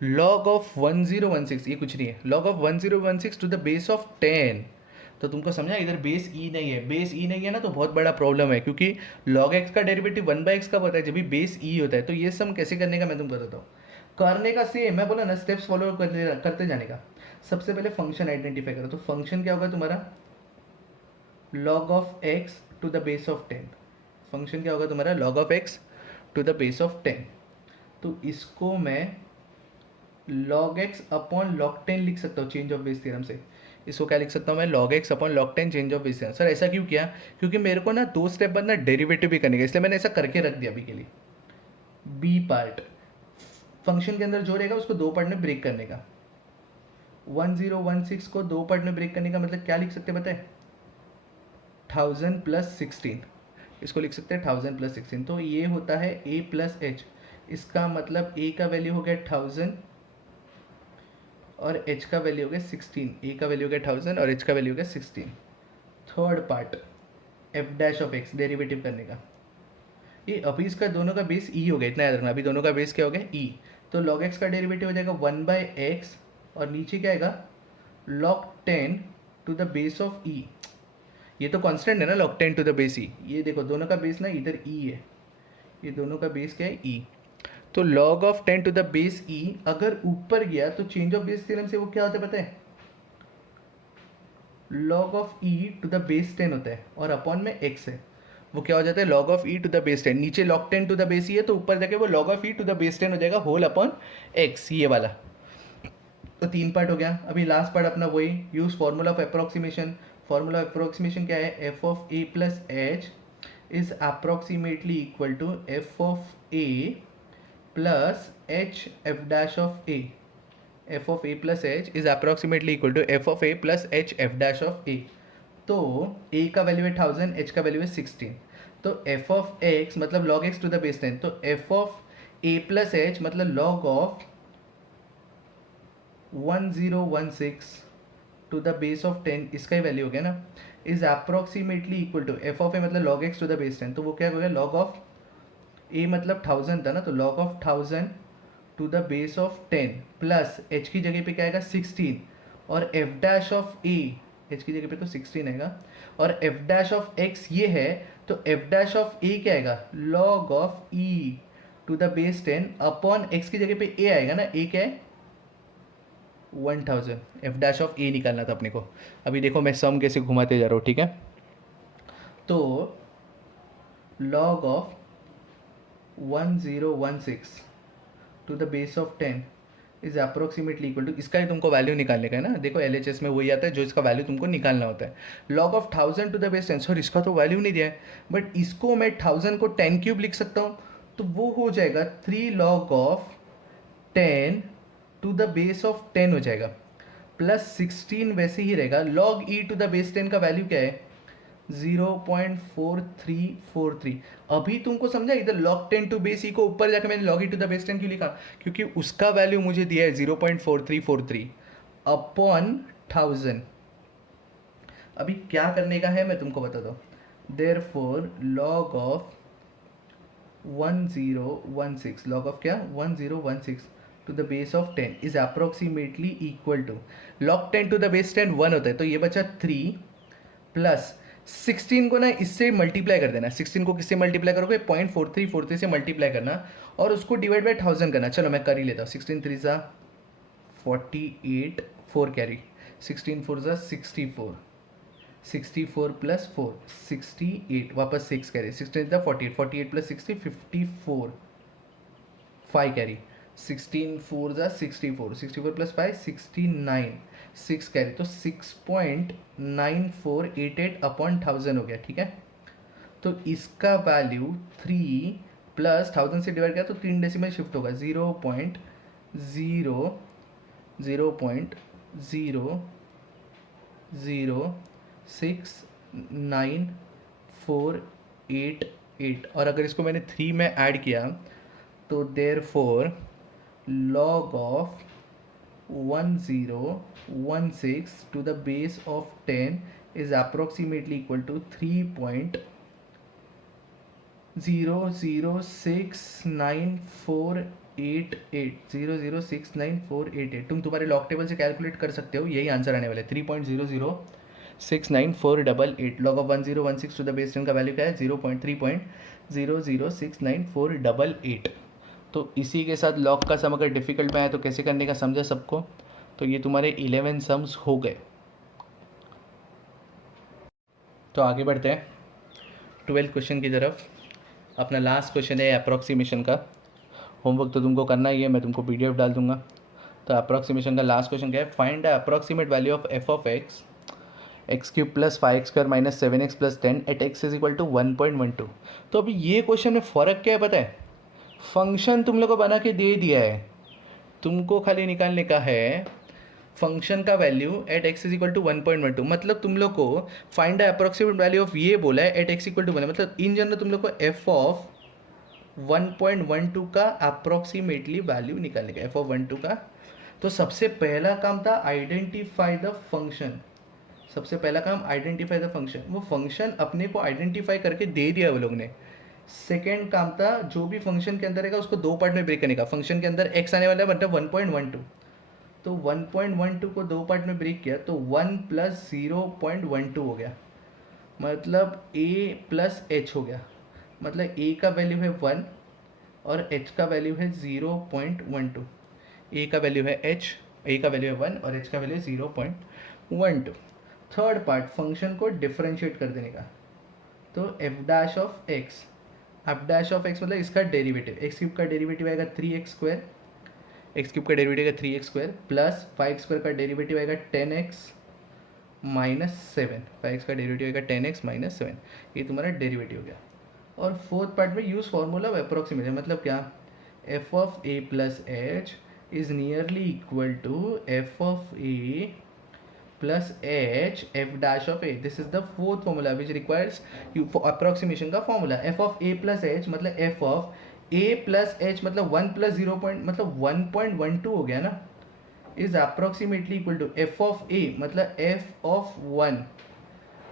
log ऑफ 1016, ये कुछ नहीं है, log of 1016 to the base of 10, तो तुमको समझा इधर बेस ई नहीं है, बेस ई नहीं है ना तो बहुत बड़ा प्रॉब्लम है, क्योंकि log x का डेरिवेटिव 1/x कब होता है, जब भी बेस ई होता है। तो ये सम कैसे करने का मैं तुमको बताता हूँ, करने का सेम मैं बोला ना, स्टेप्स फॉलो करते जाने का। सबसे पहले फंक्शन आइडेंटिफाई करो, तो फंक्शन क्या होगा तुम्हारा log of x to the base of 10, function क्या होगा तुम्हारा log of x to the base of 10, तो इसको मैं log x अपॉन log 10 लिख सकता हूँ चेंज ऑफ बेस थ्योरम से। इसको क्या लिख सकता हूँ मैं, log x upon log 10 change of Bayes theorem. Sir ऐसा क्यों किया, क्योंकि मेरे को ना 2 स्टेप बाद ना डेरिवेटिव भी करने का, इसलिए मैंने ऐसा करके रख दिया अभी के लिए। बी पार्ट, फंक्शन के अंदर जो रहेगा उसको 2 पार्ट में ब्रेक करने का, 1016 को 2 पार्ट में ब्रेक करने का मतलब क्या लिख सकते हैं पता है, 1000 प्लस 16, इसको लिख सकते हैं 1000 प्लस 16। तो ये होता है a प्लस एच, इसका मतलब a का वैल्यू हो गया 1000 और h का वैल्यू हो गया 16, a का वैल्यू हो गया 1000 और h का वैल्यू हो गया 16। Third part f dash of x derivative करने का, ये अभी इसका दोनों का बेस e हो गया, इतना याद रखना, अभी दोनों का बेस क्या हो गया e, तो log x का डेरिवेटिव हो जाएगा 1/x और नीचे क्या आएगा log 10 to the base of e, ये तो कांस्टेंट है ना log 10 to the base e, ये देखो दोनों का बेस ना इधर e है, ये दोनों का बेस क्या है e, तो log of 10 to the base e अगर ऊपर गया तो चेंज ऑफ बेस थ्योरम से वो क्या होता है पता है, log of e to the base 10 होता है और अपॉन में x है, वो क्या हो जाता है log of e to the base 10, नीचे log 10 to the base e है तो ऊपर जाके वो log of e to the base 10 हो जाएगा होल अपॉन एक्स, ये वाला। तो 3 पार्ट हो गया। अभी लास्ट पार्ट अपना वही, use formula of approximation. Formula of approximation क्या है, F of A plus H is approximately equal to F of A plus H F dash of A. F of A plus H is approximately equal to F of A plus H F dash of A. तो A का value है 1000, H का value है 16। तो F of X मतलब log X to the base 10, तो F of A plus H मतलब log of 1016 to the base of 10, इसका ही वैल्यू हो गया ना, is approximately equal to F of A मतलब log X to the base 10, तो वो क्या हो गया, लॉग ऑफ ए मतलब 1000 था ना, तो log of 1000 to the base of 10 plus h की जगह पे क्या आएगा 16, और f dash of a, h की जगह पे तो 16 आएगा, और एफ डैश ऑफ एक्स ये है, तो एफ डैश ऑफ ए क्या आएगा, log of e to the base 10 upon x की जगह पे ए आएगा ना, ए क्या है 1000। एफ डैश ऑफ ए निकालना था अपने को। अभी देखो मैं सम कैसे घुमाते जा रहा हूँ, ठीक है। तो log of 1016 to the base of 10 is approximately equal to, इसका ही तुमको वैल्यू निकालने का है ना, देखो LHS में वही आता है जो इसका वैल्यू तुमको निकालना होता है। Log of 1000 to the base 10, sir इसका तो वैल्यू नहीं दिया है, बट इसको मैं 1000 को 10 क्यूब लिख सकता हूँ, तो वो हो जाएगा 3 log of 10 to the base of 10 हो जाएगा, प्लस 16 वैसे ही रहेगा। Log e to the base 10 का वैल्यू क्या है 0.4343। अभी तुमको समझा, इधर log 10 टू बेस ई को ऊपर जाकर मैंने log e to the base 10 क्यों लिखा, क्योंकि उसका वैल्यू मुझे दिया है 0.4343 अपॉन 1000। अभी क्या करने का है मैं तुमको बता दो, therefore log of 1016, log of क्या 1016 to the base of 10 is approximately equal to, log 10 to the base 10 1 होता है, तो ये बचा 3 प्लस 16 को ना इससे मल्टीप्लाई कर देना। 16 को किससे मल्टीप्लाई करोगे, 0.4343 से मल्टीप्लाई करना और उसको डिवाइड बाई 1000 करना। चलो मैं कर ही लेता हूँ। 16 3 ज़ा 48, 4 कैरी, 16 4 ज़ा 64, 64 प्लस 4 68, वापस 6 कैरी, 16 ज़ा 48, 48 प्लस 60 54, 5 कैरी, 16 4 ज़ा 64, 64 प्लस 5 69, 6 कैरी, तो 6.9488 अपॉन 1000 हो गया, ठीक है। तो इसका वैल्यू 3 प्लस 1000 से डिवाइड किया तो 3 डेसिमल शिफ्ट होगा, 0.0006948, और अगर इसको मैंने 3 में ऐड किया तो there four log of 1016 to the base of 10 is approximately equal to 3.0069488, तुम तुम्हारे लॉग टेबल से कैलकुलेट कर सकते हो, यही आंसर आने वाला है 3.0069488। Log of 1016 to the base 10 का वैल्यू क्या है 3.0069488। तो इसी के साथ लॉग का सम अगर डिफिकल्ट में आया तो कैसे करने का समझा सबको। तो ये तुम्हारे 11 सम्स हो गए। तो आगे बढ़ते हैं 12th क्वेश्चन की तरफ। अपना लास्ट क्वेश्चन है अप्रॉक्सीमेशन का। होमवर्क तो तुमको करना ही है, मैं तुमको PDF डाल दूंगा। तो अप्रॉक्सीमेशन का लास्ट क्वेश्चन क्या है, find the approximate value of f of x x cube plus 5x square minus 7x plus 10 at x is equal to 1.12। तो अभी ये क्वेश्चन में फ़र्क क्या है पता है, फंक्शन तुम लोग को बना के दे दिया है, तुमको खाली निकालने का है फंक्शन का value at x is equal to 1.12। मतलब तुम लोग को find the approximate value of ये बोला है एट एक्स इक्वल टू 1, मतलब इन जनरल तुम लोग को एफ ऑफ 1.12 का अप्रोक्सीमेटली वैल्यू निकालने का, एफ ऑफ 12 का। तो सबसे पहला काम था आइडेंटिफाई द फंक्शन, सबसे पहला काम आइडेंटिफाई द फंक्शन। वो फंक्शन अपने को आइडेंटिफाई करके दे दिया वो लोग ने। सेकेंड काम था जो भी फंक्शन के अंदर रहेगा उसको दो पार्ट में ब्रेक करने का। फंक्शन के अंदर x आने वाला है मतलब 1.12, तो 1.12 को दो पार्ट में ब्रेक किया तो 1 प्लस 0.12 हो गया, मतलब a प्लस h हो गया। मतलब a का वैल्यू है 1 और h का वैल्यू है 0.12। a का वैल्यू है h, a का वैल्यू है 1 और h का वैल्यू है 0.12। थर्ड पार्ट फंक्शन को डिफरेंशिएट कर देने का। तो f dash of x, F dash of X मतलब इसका डेरिवेटिव, एक्स क्यूब का डेरिवेटिव आएगा 3x², एक्स क्यूब का डेरिवेटिव आएगा 3x² प्लस 5x² का डेरिवेटिव आएगा 10x माइनस 7, 5x का डेरिवेटिव आएगा 10x माइनस 7, ये तुम्हारा डेरिवेटिव हो गया। और फोर्थ पार्ट में यूज फॉर्मूला ऑफ अप्रोक्सीमेशन, मतलब क्या, f of A plus H is nearly equal to F of a plus h f dash of a. This is the fourth formula which requires you for approximation का formula. f of a plus h मतलब f of a plus h मतलब 1 plus 0 point मतलब 1.12 हो गया ना, is approximately equal to f of a मतलब f of 1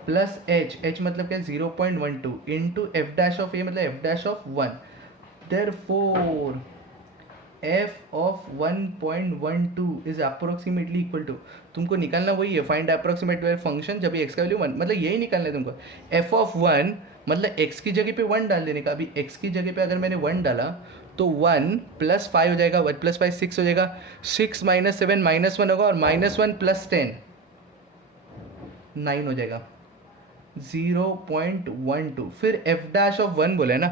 plus h मतलब क्या 0.12 into f dash of a मतलब f dash of 1. Therefore f of 1.12 is approximately equal to, तुमको निकालना वही है, फाइंड अप्रोक्सीमेट फंक्शन जब x का वैल्यू 1, मतलब यही निकालना है तुमको। f of 1 मतलब x की जगह पे 1 डाल देने का। अभी x की जगह पे अगर मैंने 1 डाला तो 1 प्लस 5 हो जाएगा, 1 प्लस 5 6 हो जाएगा, 6 माइनस 7 -1 होगा, और -1 प्लस 10 9 हो जाएगा, 0.12। फिर f डैश ऑफ 1 बोला है ना,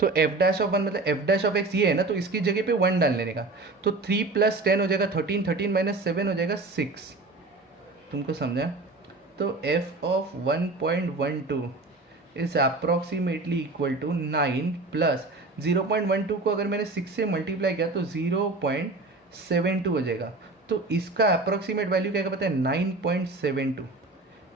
तो f डैश ऑफ 1 मतलब f डैश ऑफ x ये है ना, तो इसकी जगह पे 1 डाल लेने का, तो 3 प्लस 10 हो जाएगा 13, 13 माइनस 7 हो जाएगा 6। तुमको समझा? तो f of 1.12 is approximately equal to 9 plus 0.12 को अगर मैंने 6 से मल्टीप्लाई किया तो 0.72 हो जाएगा। तो इसका अप्रॉक्सीमेट वैल्यू क्या पता है, 9.72।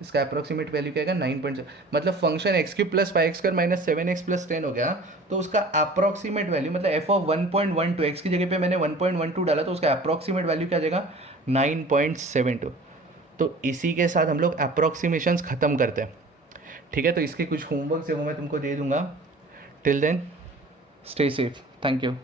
इसका अप्रोक्सीमेट वैल्यू क्या आएगा, 9.7, मतलब function x cube plus 5x² minus 7x plus 10 हो गया, तो उसका अप्रोक्सीमेट वैल्यू मतलब एफ ऑफ 1.12, एक्स की जगह पे मैंने 1.12 डाला, तो उसका अप्रोक्सीमेट वैल्यू क्या आ जाएगा, 9.72। तो इसी के साथ हम लोग अप्रोक्सीमेशंस ख़त्म करते हैं, ठीक है। तो इसके कुछ होमवर्क जो मैं तुमको दे दूंगा। Till then stay safe, thank you.